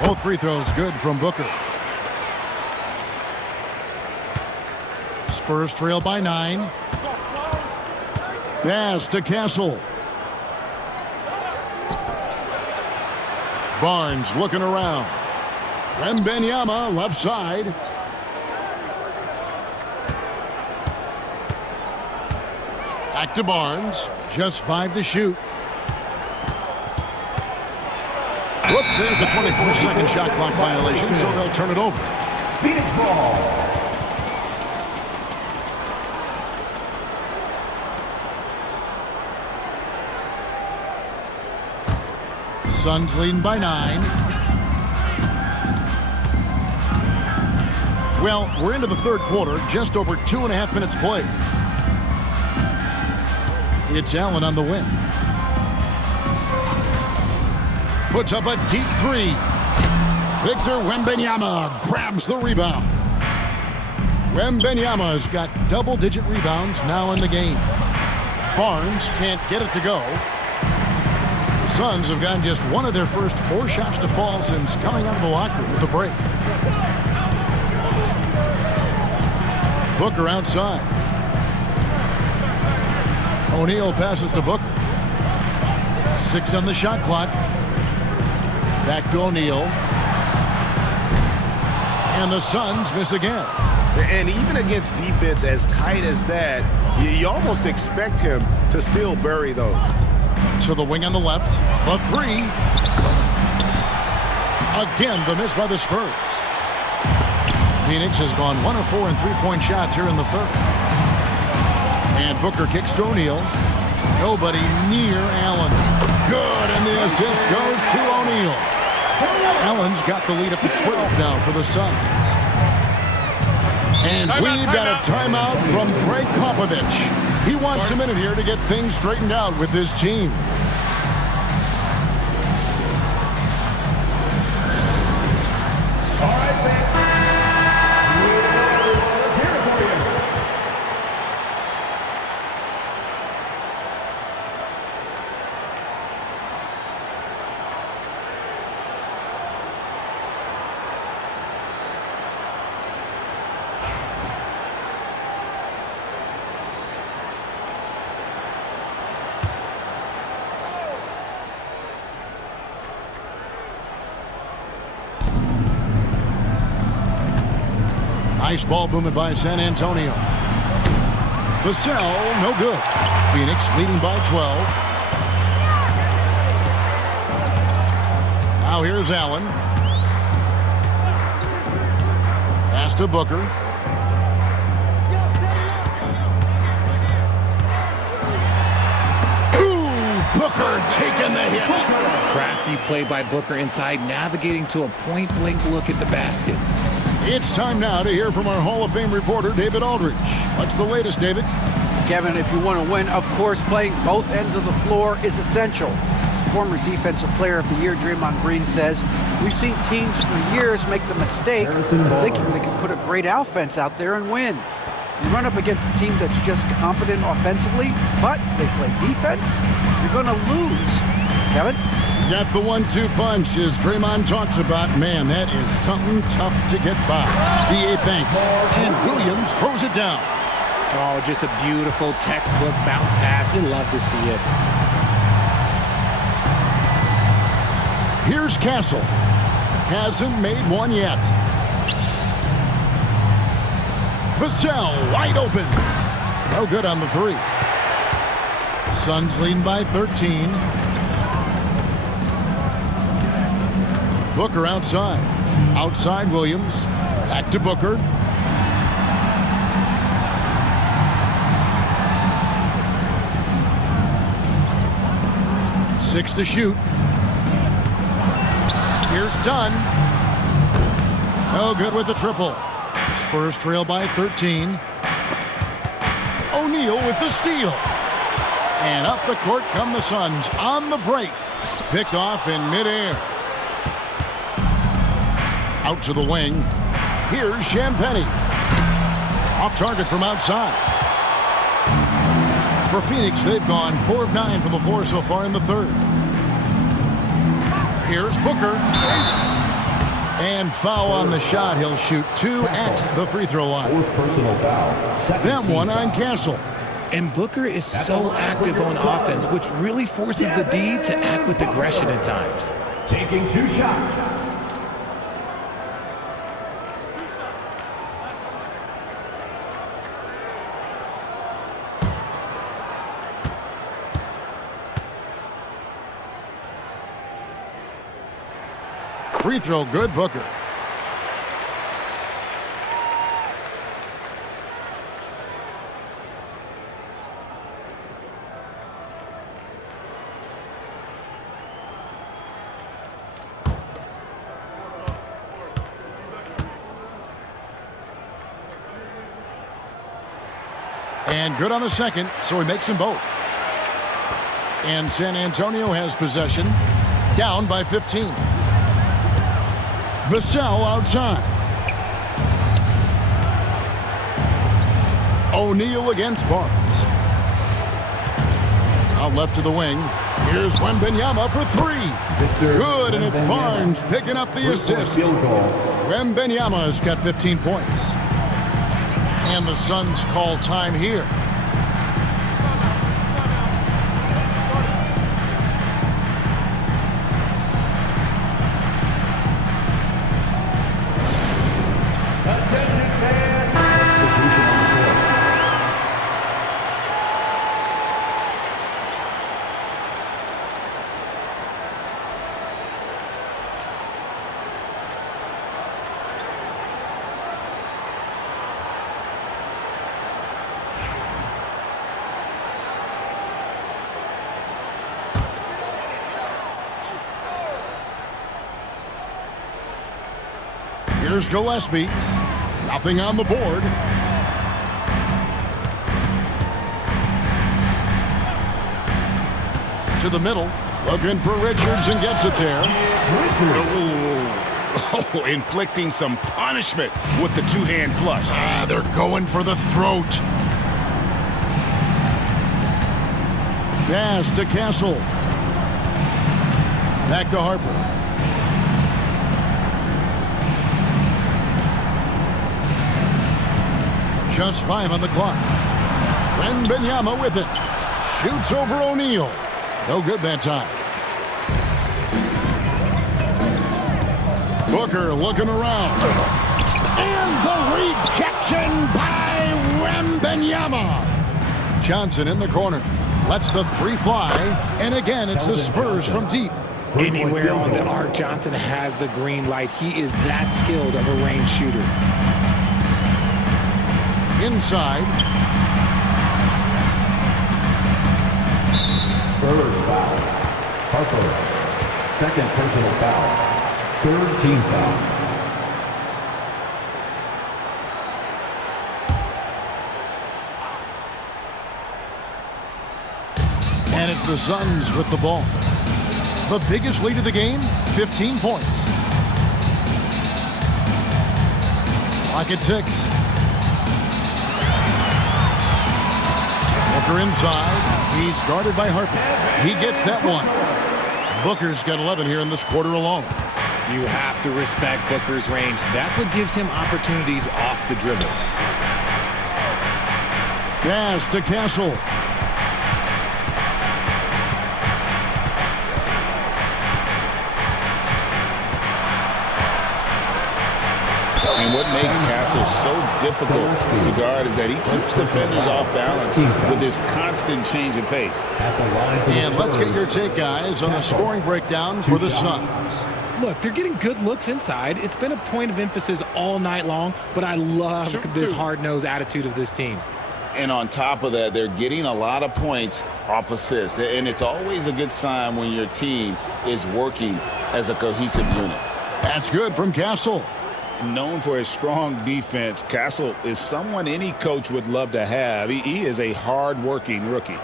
Both free throws good from Booker. Spurs trail by 9. Pass to Castle. Barnes looking around. Wembanyama left side. Back to Barnes. Just 5 to shoot. Whoops, there's the 24-second shot clock violation, so they'll turn it over. Phoenix ball. Suns leading by 9. Well, we're into the third quarter, just over 2.5 minutes played. It's Allen on the wing. Puts up a deep 3. Victor Wembanyama grabs the rebound. Wembanyama's got double-digit rebounds now in the game. Barnes can't get it to go. The Suns have gotten just one of their first 4 shots to fall since coming out of the locker room with the break. Booker outside. O'Neal passes to Booker. 6 on the shot clock. Back to O'Neal. And the Suns miss again. And even against defense as tight as that, you almost expect him to still bury those. To the wing on the left. The 3. Again, the miss by the Spurs. Phoenix has gone 1 of 4 in 3-point shots here in the third. And Booker kicks to O'Neal. Nobody near Allen. Good, and the assist goes to O'Neal. Allen's got the lead up to 12 now for the Suns. And we've got a timeout from Greg Popovich. He wants a minute here to get things straightened out with his team. Nice ball movement by San Antonio. Vassell, no good. Phoenix leading by 12. Now here's Allen. Pass to Booker. Ooh, Booker taking the hit. Crafty play by Booker inside, navigating to a point-blank look at the basket. It's time now to hear from our Hall of Fame reporter, David Aldridge. What's the latest, David? Kevin, if you want to win, of course, playing both ends of the floor is essential. Former Defensive Player of the Year, Draymond Green, says, we've seen teams for years make the mistake of thinking they can put a great offense out there and win. You run up against a team that's just competent offensively, but they play defense, you're going to lose. Kevin? Got the 1-2 punch as Draymond talks about. Man, that is something tough to get by. B.A. thanks. And Williams throws it down. Oh, just a beautiful textbook bounce pass. You love to see it. Here's Castle. Hasn't made one yet. Vassell wide open. No good on the 3. Suns leading by 13. Booker outside. Outside Williams. Back to Booker. Six to shoot. Here's Dunn. No good with the triple. Spurs trail by 13. O'Neal with the steal. And up the court come the Suns on the break. Picked off in midair. Out to the wing. Here's Champagnie. Off target from outside. For Phoenix, they've gone 4 of 9 from the floor so far in the third. Here's Booker. And foul on the shot. He'll shoot 2 at the free throw line. Fourth personal foul. That one on Castle. And Booker is so active on offense, which really forces the D to act with aggression at times. Taking 2 shots. Free throw good, Booker. And good on the second, so he makes them both. And San Antonio has possession, down by 15. Vassell outside. O'Neal against Barnes. Out left to the wing. Here's Wembanyama for 3. Good, and it's Barnes picking up the assist. Wembanyama's got 15 points. And the Suns call time here. Here's Gillespie. Nothing on the board. To the middle. Looking for Richards and gets it there. Oh, inflicting some punishment with the 2-hand flush. They're going for the throat. Pass to Castle. Back to Harper. Just 5 on the clock. Wembanyama with it. Shoots over O'Neal. No good that time. Booker looking around. And the rejection by Wembanyama. Johnson in the corner. Lets the 3 fly. And again, it's the Spurs from deep. Anywhere on the arc, Johnson has the green light. He is that skilled of a range shooter. Inside. Spurs foul. Harper. Second personal foul. Third team foul. And it's the Suns with the ball. The biggest lead of the game, 15 points. Clock at 6. Booker inside. He's guarded by Harper. He gets that one. Booker's got 11 here in this quarter alone. You have to respect Booker's range. That's what gives him opportunities off the dribble. Pass to Castle. And what makes Castle so difficult to guard is that he keeps defenders off balance with this constant change of pace. And let's get your take, guys, on the scoring breakdown for the Suns. Look, they're getting good looks inside. It's been a point of emphasis all night long, but I love this hard-nosed attitude of this team. And on top of that, they're getting a lot of points off assists. And it's always a good sign when your team is working as a cohesive unit. That's good from Castle. Known for his strong defense, Castle is someone any coach would love to have. He is a hard-working rookie.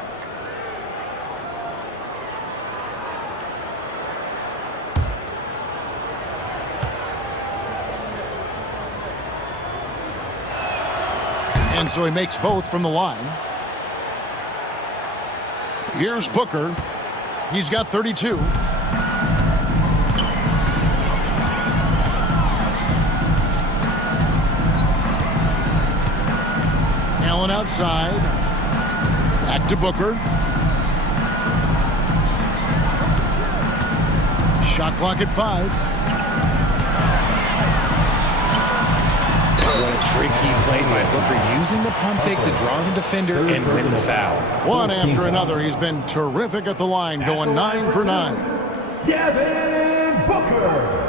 And so he makes both from the line. Here's Booker. He's got 32. Allen outside. Back to Booker. Shot clock at 5. What a tricky play by Booker, using the pump fake to draw the defender and win the foul. One after another. He's been terrific at the line, going 9 for 9. Devin Booker.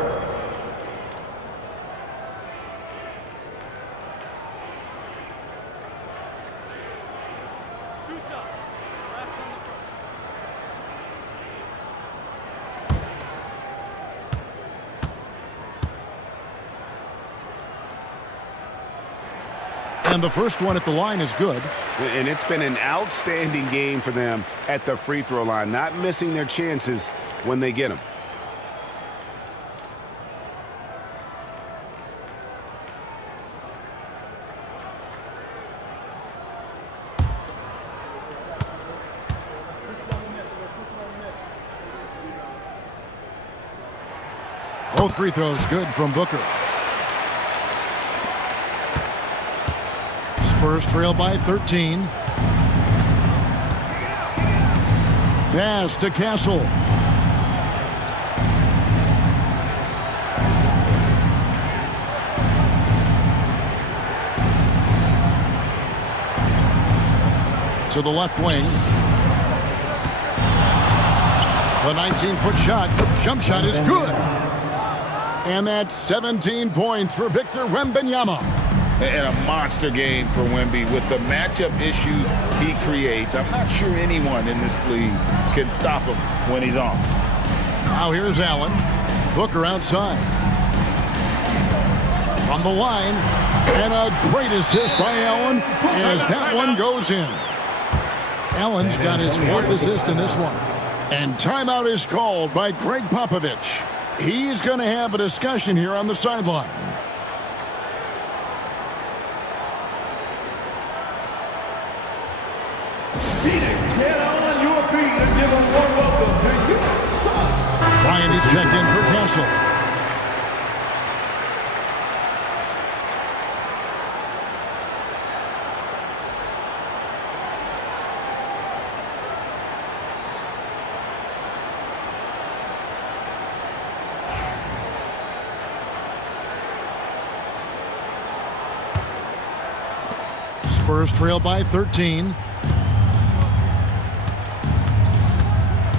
And the first one at the line is good. And it's been an outstanding game for them at the free throw line, not missing their chances when they get them. Both free throws good from Booker. Spurs trail by 13. Pass to Castle. To the left wing. The 19-foot shot. Jump shot is good. And that's 17 points for Victor Wembanyama. And a monster game for Wemby with the matchup issues he creates. I'm not sure anyone in this league can stop him when he's on. Now here's Allen. Booker outside. From the line. And a great assist by Allen as that one goes in. Allen's got his 4th assist in this one. And timeout is called by Greg Popovich. He's going to have a discussion here on the sideline. Get on your feet and give a warm welcome to you. Bryant is checked in for Castle. Spurs trail by 13.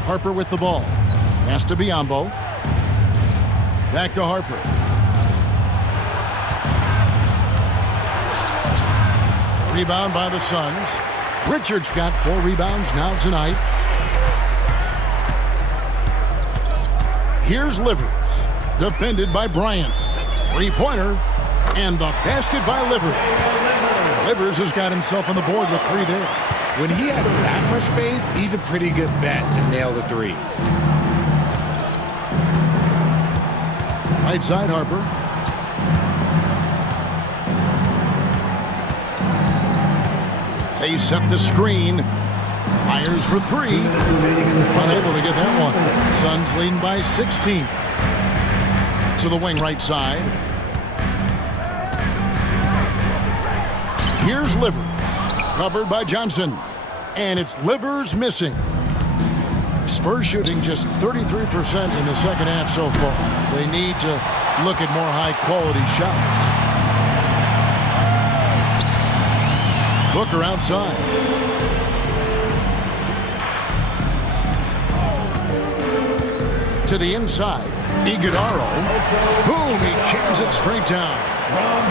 Harper with the ball. Pass to Biyombo. Back to Harper. Rebound by the Suns. Richards got 4 rebounds now tonight. Here's Livers. Defended by Bryant. 3-pointer. And the basket by Livers. Livers has got himself on the board with 3 there. When he has that much space, he's a pretty good bet to nail the 3. Right side, Harper. They set the screen. Fires for 3. Unable to get that one. Suns leading by 16. To the wing right side. Here's Livers. Covered by Johnson. And it's Livers missing. Spurs shooting just 33% in the second half so far. They need to look at more high-quality shots. Booker outside. To the inside. Iguodala. Boom, he jams it straight down.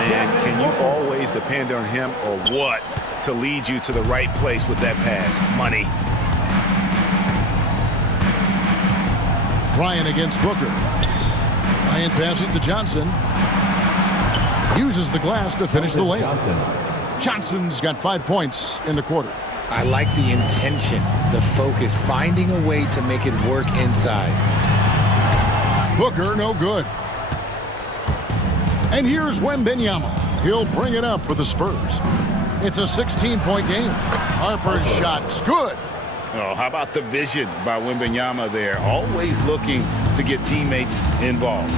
Man, can you always depend on him or what to lead you to the right place with that pass? Money. Bryant against Booker. Bryant passes to Johnson. Uses the glass to finish the layup. Johnson's got 5 points in the quarter. I like the intention, the focus, finding a way to make it work inside. Booker, no good. And here's Wembanyama. He'll bring it up for the Spurs. It's a 16-point game. Harper's shot's good. Oh, how about the vision by Wembanyama there? Always looking to get teammates involved.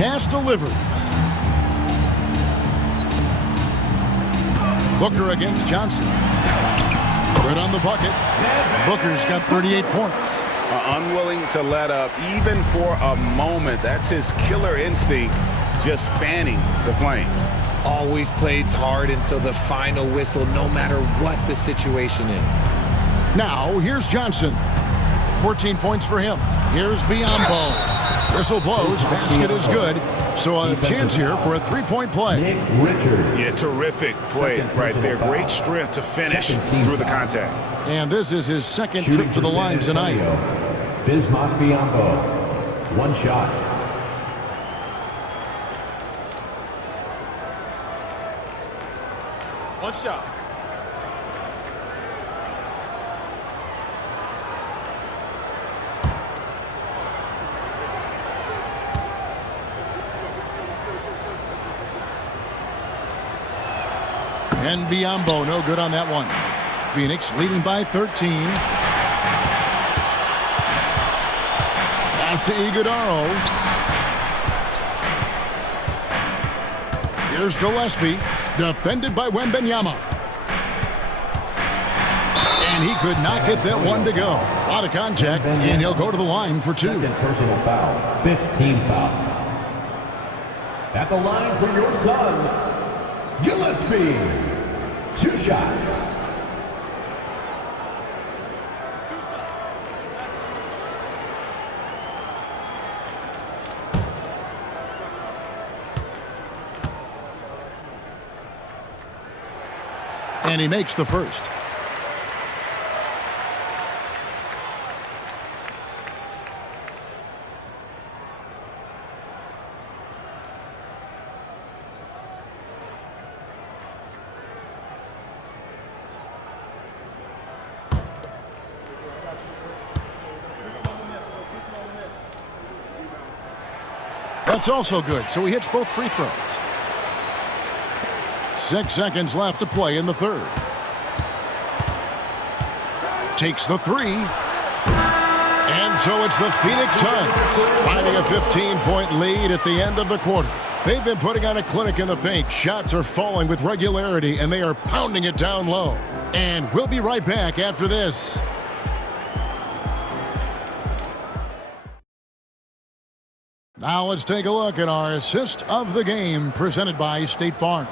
Pass delivered. Booker against Johnson. Good on the bucket. Booker's got 38 points. Unwilling to let up even for a moment. That's his killer instinct, just fanning the flames. Always plays hard until the final whistle, no matter what the situation is. Now, here's Johnson. 14 points for him. Here's Biyombo. Whistle blows. Basket is good. So a chance here for a three-point play. Yeah, terrific play right there. Great strength to finish through the contact. And this is his second trip to the line tonight. Bismack Biyombo. One shot. One shot. And Biyombo, no good on that one. Phoenix leading by 13. Pass to Iguodala. Here's Gillespie, defended by Wembanyama. And he could not get that one to go. A lot of contact, and he'll go to the line for two. Second personal foul. 15 foul. At the line for your Suns, Gillespie. 2 shots. And he makes the first. That's also good, so he hits both free throws. 6 seconds left to play in the third. Takes the three. And so it's the Phoenix Suns finding a 15-point lead at the end of the quarter. They've been putting on a clinic in the paint. Shots are falling with regularity, and they are pounding it down low. And we'll be right back after this. Now let's take a look at our assist of the game presented by State Farm.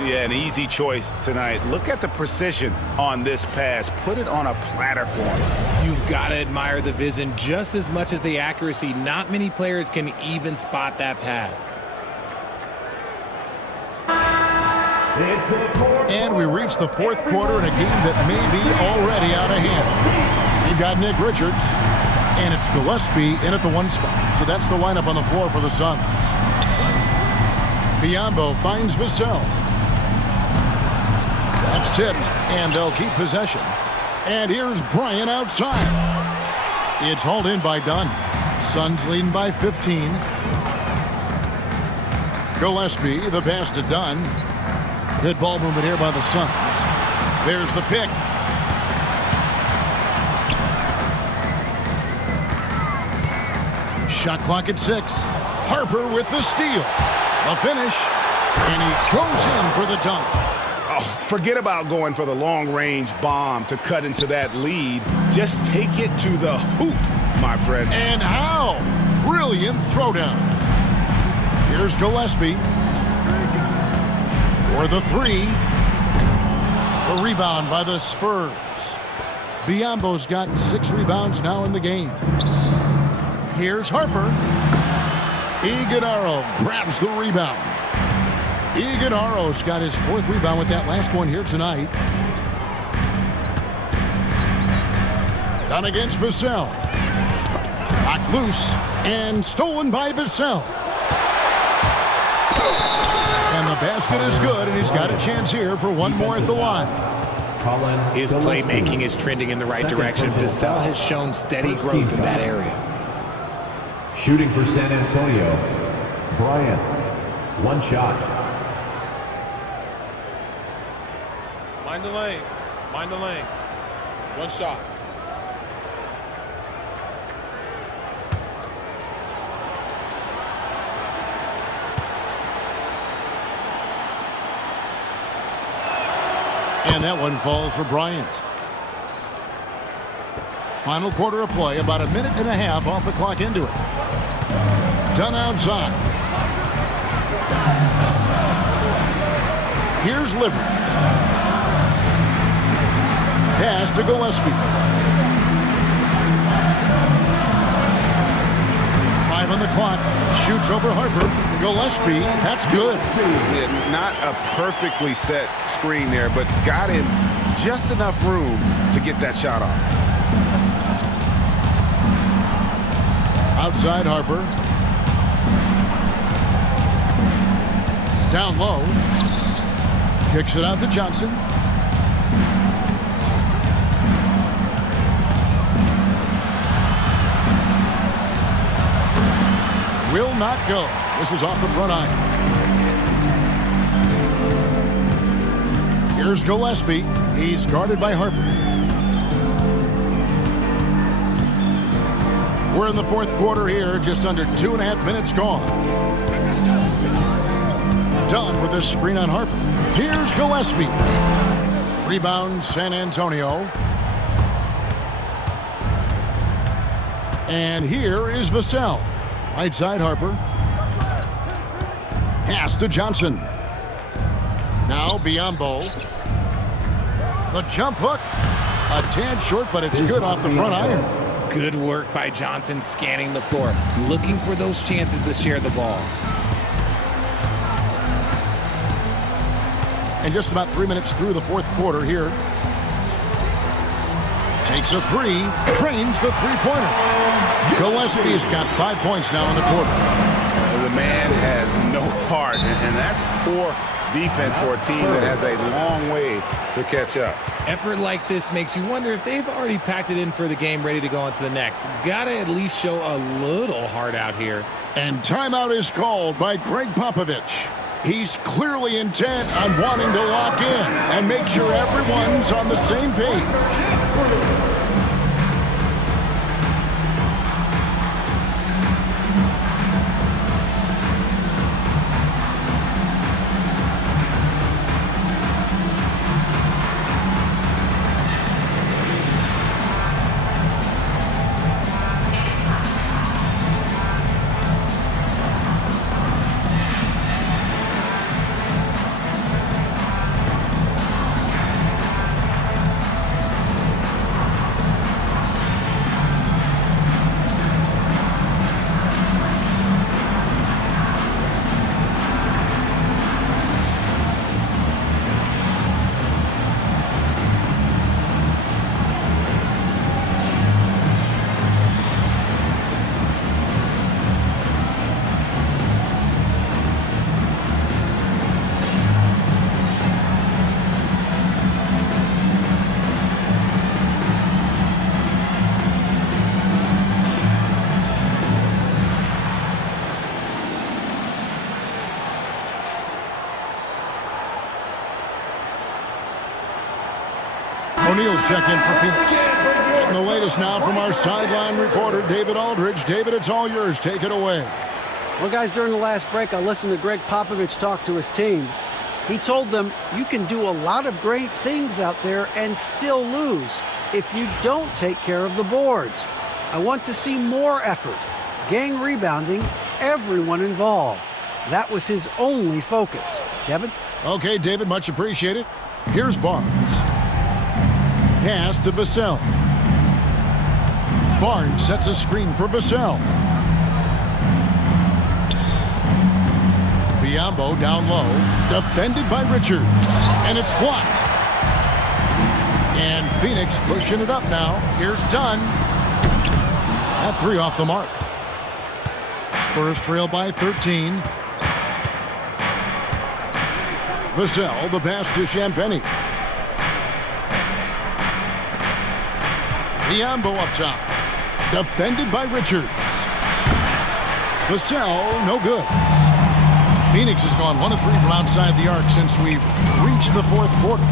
Yeah, an easy choice tonight. Look at the precision on this pass. Put it on a platter for him. You've got to admire the vision just as much as the accuracy. Not many players can even spot that pass. And we reach the fourth quarter in a game that may be already out of hand. You've got Nick Richards, and it's Gillespie in at the 1 spot. So that's the lineup on the floor for the Suns. Biyombo finds Vassell. That's tipped, and they'll keep possession. And here's Bryant outside. It's hauled in by Dunn. Suns leading by 15. Gillespie, the pass to Dunn. Good ball movement here by the Suns. There's the pick. Shot clock at 6. Harper with the steal. A finish. And he goes in for the dunk. Oh, forget about going for the long-range bomb to cut into that lead. Just take it to the hoop, my friend. And how? Brilliant throwdown. Here's Gillespie. For the 3. The rebound by the Spurs. Biyombo's got 6 rebounds now in the game. Here's Harper. Iguodaro grabs the rebound. Iguodaro's got his 4th rebound with that last one here tonight. Down against Vassell. Knocked loose and stolen by Vassell. And the basket is good, and he's got a chance here for one more at the line. His playmaking is trending in the right direction. Vassell has shown steady growth in that area. Shooting for San Antonio, Bryant. 1 shot. Mind the lanes. Mind the lanes. 1 shot. And that one falls for Bryant. Final quarter of play, about a minute and a half off the clock into it. Done outside. Here's Livers. Pass to Gillespie. 5 on the clock. Shoots over Harper. Gillespie, that's good. Yeah, not a perfectly set screen there, but got him just enough room to get that shot off. Outside Harper. Down low. Kicks it out to Johnson. Will not go. This is off the front iron. Here's Gillespie. He's guarded by Harper. We're in the 4th quarter here, just under 2.5 minutes gone. Dunn with a screen on Harper. Here's Gillespie. Rebound San Antonio. And here is Vassell. Right side Harper. Pass to Johnson. Now Biyombo. The jump hook. A tad short, but it's good off the front iron. Good work by Johnson scanning the floor, looking for those chances to share the ball. And just about 3 minutes through the 4th quarter here. Takes a 3, trains the 3-pointer. Gillespie's got 5 points now in the quarter. The man has no heart, and that's poor defense for a team that has a long way to catch up. Effort like this makes you wonder if they've already packed it in for the game, ready to go on to the next. Gotta at least show a little heart out here. And timeout is called by Greg Popovich. He's clearly intent on wanting to lock in and make sure everyone's on the same page. O'Neal's check in for Phoenix. And the latest now from our sideline reporter, David Aldridge. David, it's all yours. Take it away. Well, guys, during the last break, I listened to Greg Popovich talk to his team. He told them, you can do a lot of great things out there and still lose if you don't take care of the boards. I want to see more effort, gang rebounding, everyone involved. That was his only focus. Kevin? Okay, David, much appreciated. Here's Barnes. Pass to Vassell. Barnes sets a screen for Vassell. Biyombo down low. Defended by Richard. And it's blocked. And Phoenix pushing it up now. Here's Dunn. That 3 off the mark. Spurs trail by 13. Vassell, the pass to Champagny. Biyombo up top. Defended by Richards. Vassell, no good. Phoenix has gone 1 of 3 from outside the arc since we've reached the 4th quarter.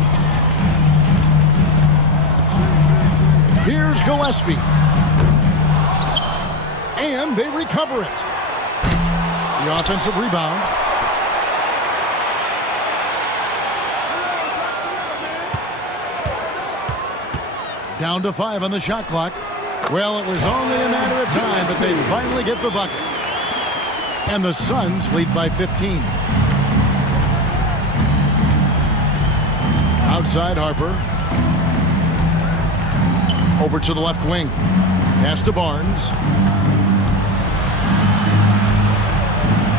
Here's Gillespie. And they recover it. The offensive rebound. Down to 5 on the shot clock. Well, it was only a matter of time, but they finally get the bucket. And the Suns lead by 15. Outside Harper. Over to the left wing. Pass to Barnes.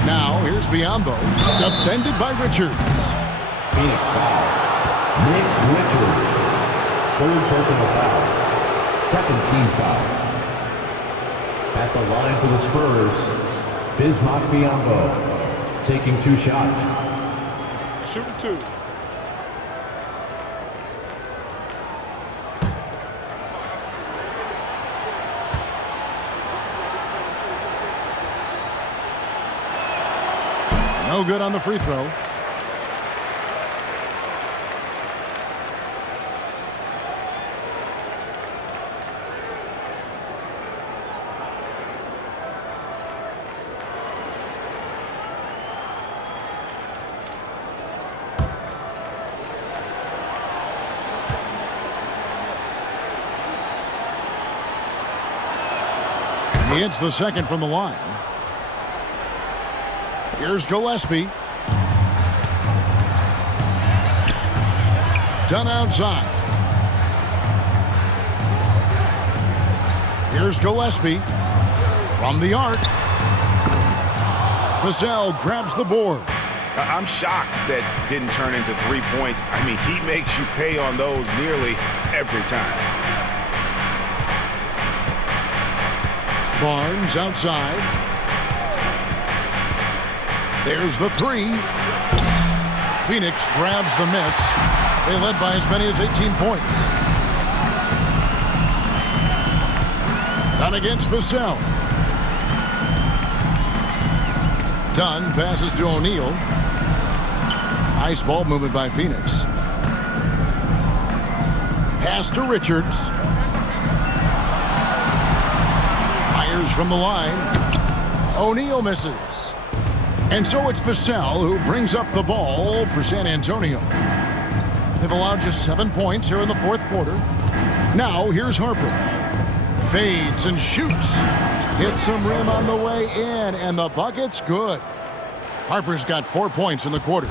Now, here's Biyombo. Defended by Richards. Phoenix foul. Nick Richards. 3rd personal foul. 2nd team foul. At the line for the Spurs, Bismack Biyombo taking 2 shots. Shooting 2. No good on the free throw. He hits the second from the line. Here's Gillespie. Done outside. Here's Gillespie from the arc. Vassell grabs the board. I'm shocked that didn't turn into 3 points. I mean, he makes you pay on those nearly every time. Barnes outside. There's the 3. Phoenix grabs the miss. They led by as many as 18 points. Done against Vassell. Dunn passes to O'Neal. Nice ball movement by Phoenix. Pass to Richards. Fires from the line. O'Neal misses. And so it's Vassell who brings up the ball for San Antonio. They've allowed just 7 points here in the 4th quarter. Now here's Harper. Fades and shoots. Hits some rim on the way in, and the bucket's good. Harper's got 4 points in the quarter.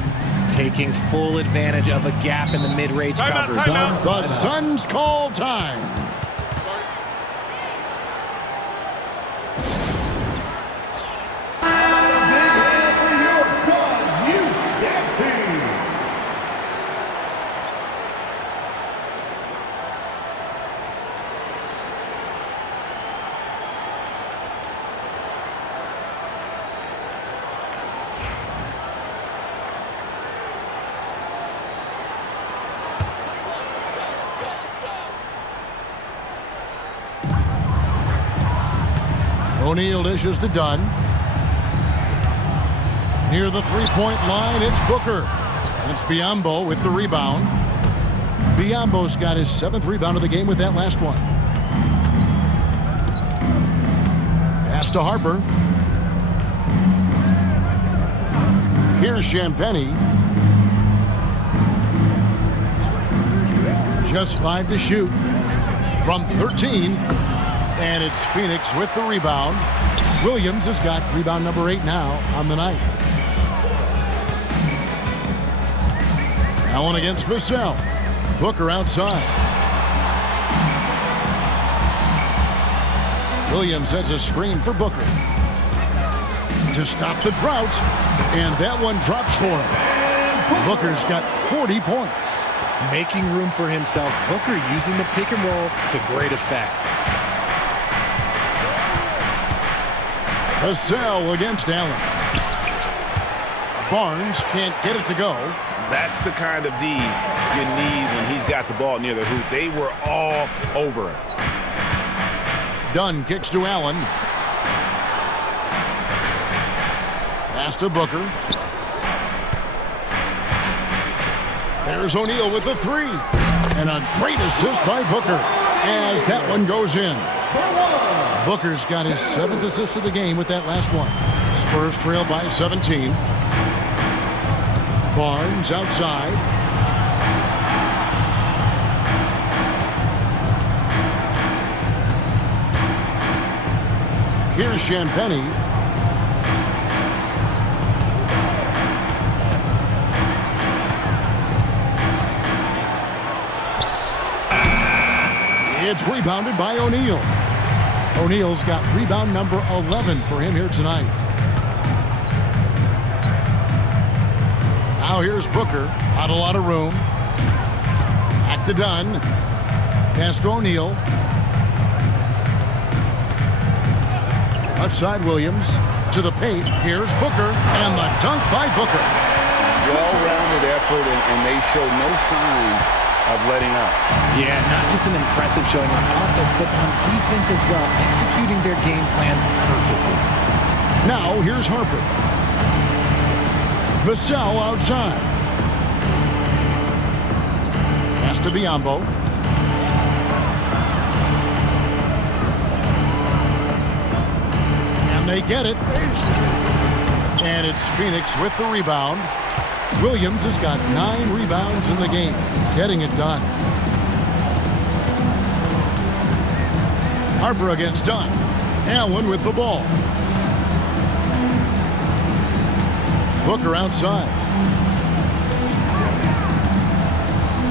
Taking full advantage of a gap in the mid-range coverage. The Suns call time. O'Neal dishes to Dunn. Near the 3-point line, it's Booker. And it's Biyombo with the rebound. Biyombo's got his 7th rebound of the game with that last one. Pass to Harper. Here's Champagny. Just 5 to shoot from 13. And it's Phoenix with the rebound. Williams has got rebound number 8 now on the night. Allen against Vassell. Booker outside. Williams has a screen for Booker to stop the drought, and that one drops for him. Booker's got 40 points. Making room for himself. Booker using the pick and roll to great effect. Vassell against Allen. Barnes can't get it to go. That's the kind of D you need when he's got the ball near the hoop. They were all over him. Dunn kicks to Allen. Pass to Booker. There's O'Neal with the three. And a great assist by Booker as that one goes in. Booker's got his 7th assist of the game with that last one. Spurs trail by 17. Barnes outside. Here's Champagny. It's rebounded by O'Neal. O'Neal's got rebound number 11 for him here tonight. Now here's Booker. Not a lot of room. Back to Dunn. Pass to O'Neal. Left side Williams. To the paint. Here's Booker. And the dunk by Booker. Well-rounded effort, and they show no signs of letting up. Yeah, not just an impressive showing on offense, but on defense as well, executing their game plan perfectly. Now here's Harper. Vassell outside. Pass to Biyombo. And they get it. And it's Phoenix with the rebound. Williams has got 9 rebounds in the game, getting it done. Harper against Dunn. Allen with the ball. Booker outside.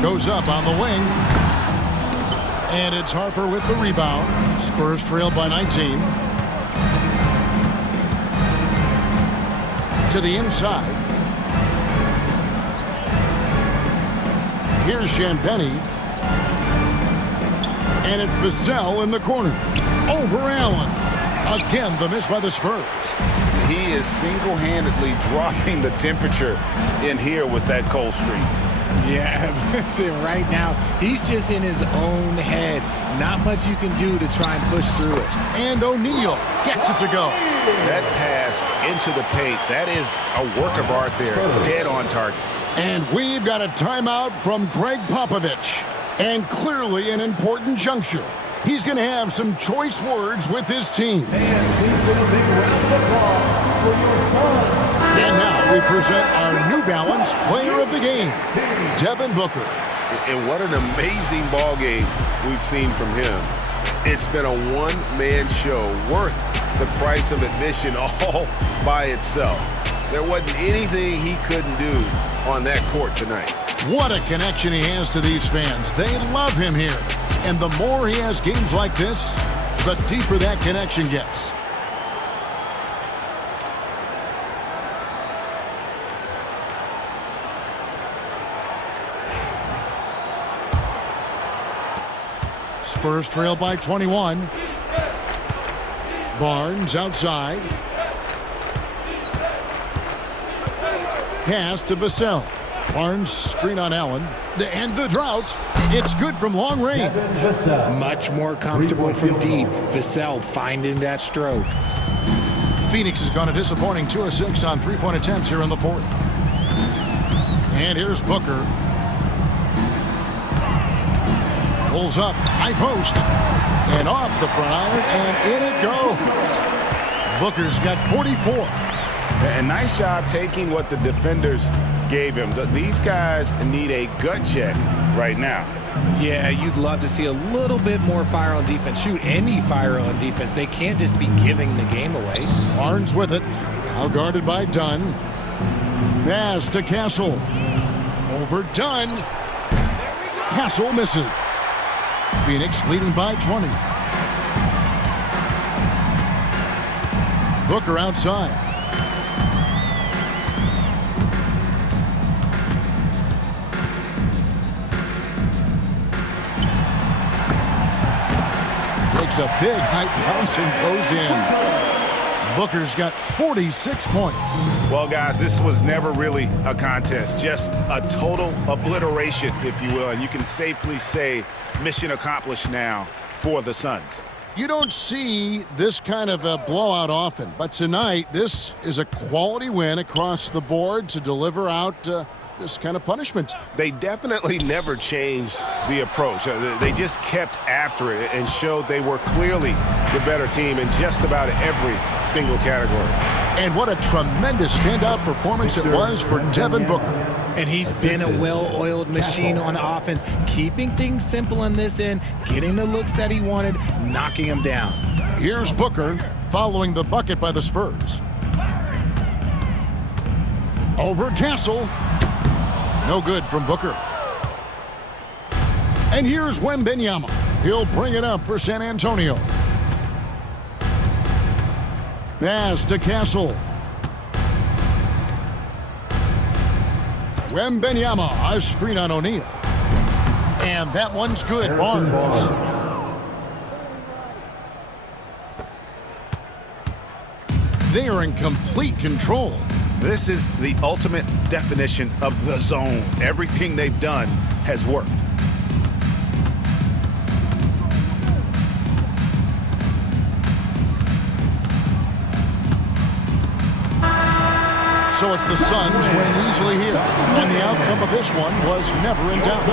Goes up on the wing. And it's Harper with the rebound. Spurs trail by 19. To the inside. Here's Champagny. And it's Vassell in the corner. Over Allen. Again, the miss by the Spurs. He is single-handedly dropping the temperature in here with that cold streak. Yeah, right now, he's just in his own head. Not much you can do to try and push through it. And O'Neal gets it to go. That pass into the paint, that is a work of art there. Dead on target. And we've got a timeout from Greg Popovich. And clearly an important juncture. He's going to have some choice words with his team. And please give a big round of applause for your son. And now we present our New Balance Player of the Game, Devin Booker. And what an amazing ball game we've seen from him. It's been a one-man show worth the price of admission all by itself. There wasn't anything he couldn't do on that court tonight. What a connection he has to these fans. They love him here. And the more he has games like this, the deeper that connection gets. Spurs trail by 21. Barnes outside. Pass to Vassell. Barnes screen on Allen. To end the drought. It's good from long range. Much more comfortable from deep. Vassell finding that stroke. Phoenix has gone a disappointing 2 of 6 on three-point attempts here in the fourth. And here's Booker. Pulls up, high post, and off the front iron, and in it goes. Booker's got 44. A nice job taking what the defenders gave him. These guys need a gut check right now. Yeah, you'd love to see a little bit more fire on defense. Shoot, any fire on defense. They can't just be giving the game away. Barnes with it. Now guarded by Dunn. Pass to Castle. Overdone. Castle misses. Phoenix leading by 20. Booker outside. Breaks a big high bounce and goes in. Booker's got 46 points. Well, guys, this was never really a contest, just a total obliteration, if you will. And you can safely say mission accomplished now for the Suns. You don't see this kind of a blowout often, but tonight this is a quality win across the board to deliver out this kind of punishment. They definitely never changed the approach. They just kept after it and showed they were clearly the better team in just about every single category. And what a tremendous standout performance it was for Devin Booker. And he's been a well-oiled machine on offense, keeping things simple in this end, getting the looks that he wanted, knocking him down. Here's Booker following the bucket by the Spurs. Over Castle. No good from Booker. And here's Wembanyama. He'll bring it up for San Antonio. Pass to Castle. Wembanyama, a screen on O'Neal. And that one's good, Barnes. They are in complete control. This is the ultimate definition of the zone. Everything they've done has worked. So it's the Suns winning easily here. And the outcome of this one was never in doubt.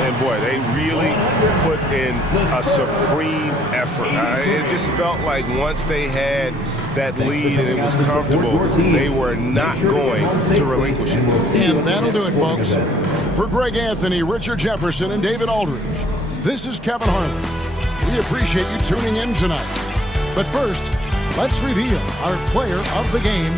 And boy, they really put in a supreme effort. It just felt like once they had that lead and it was comfortable, they were not going to relinquish it. And that'll do it, folks. For Greg Anthony, Richard Jefferson, and David Aldridge, this is Kevin Harlan. We appreciate you tuning in tonight. But first, let's reveal our player of the game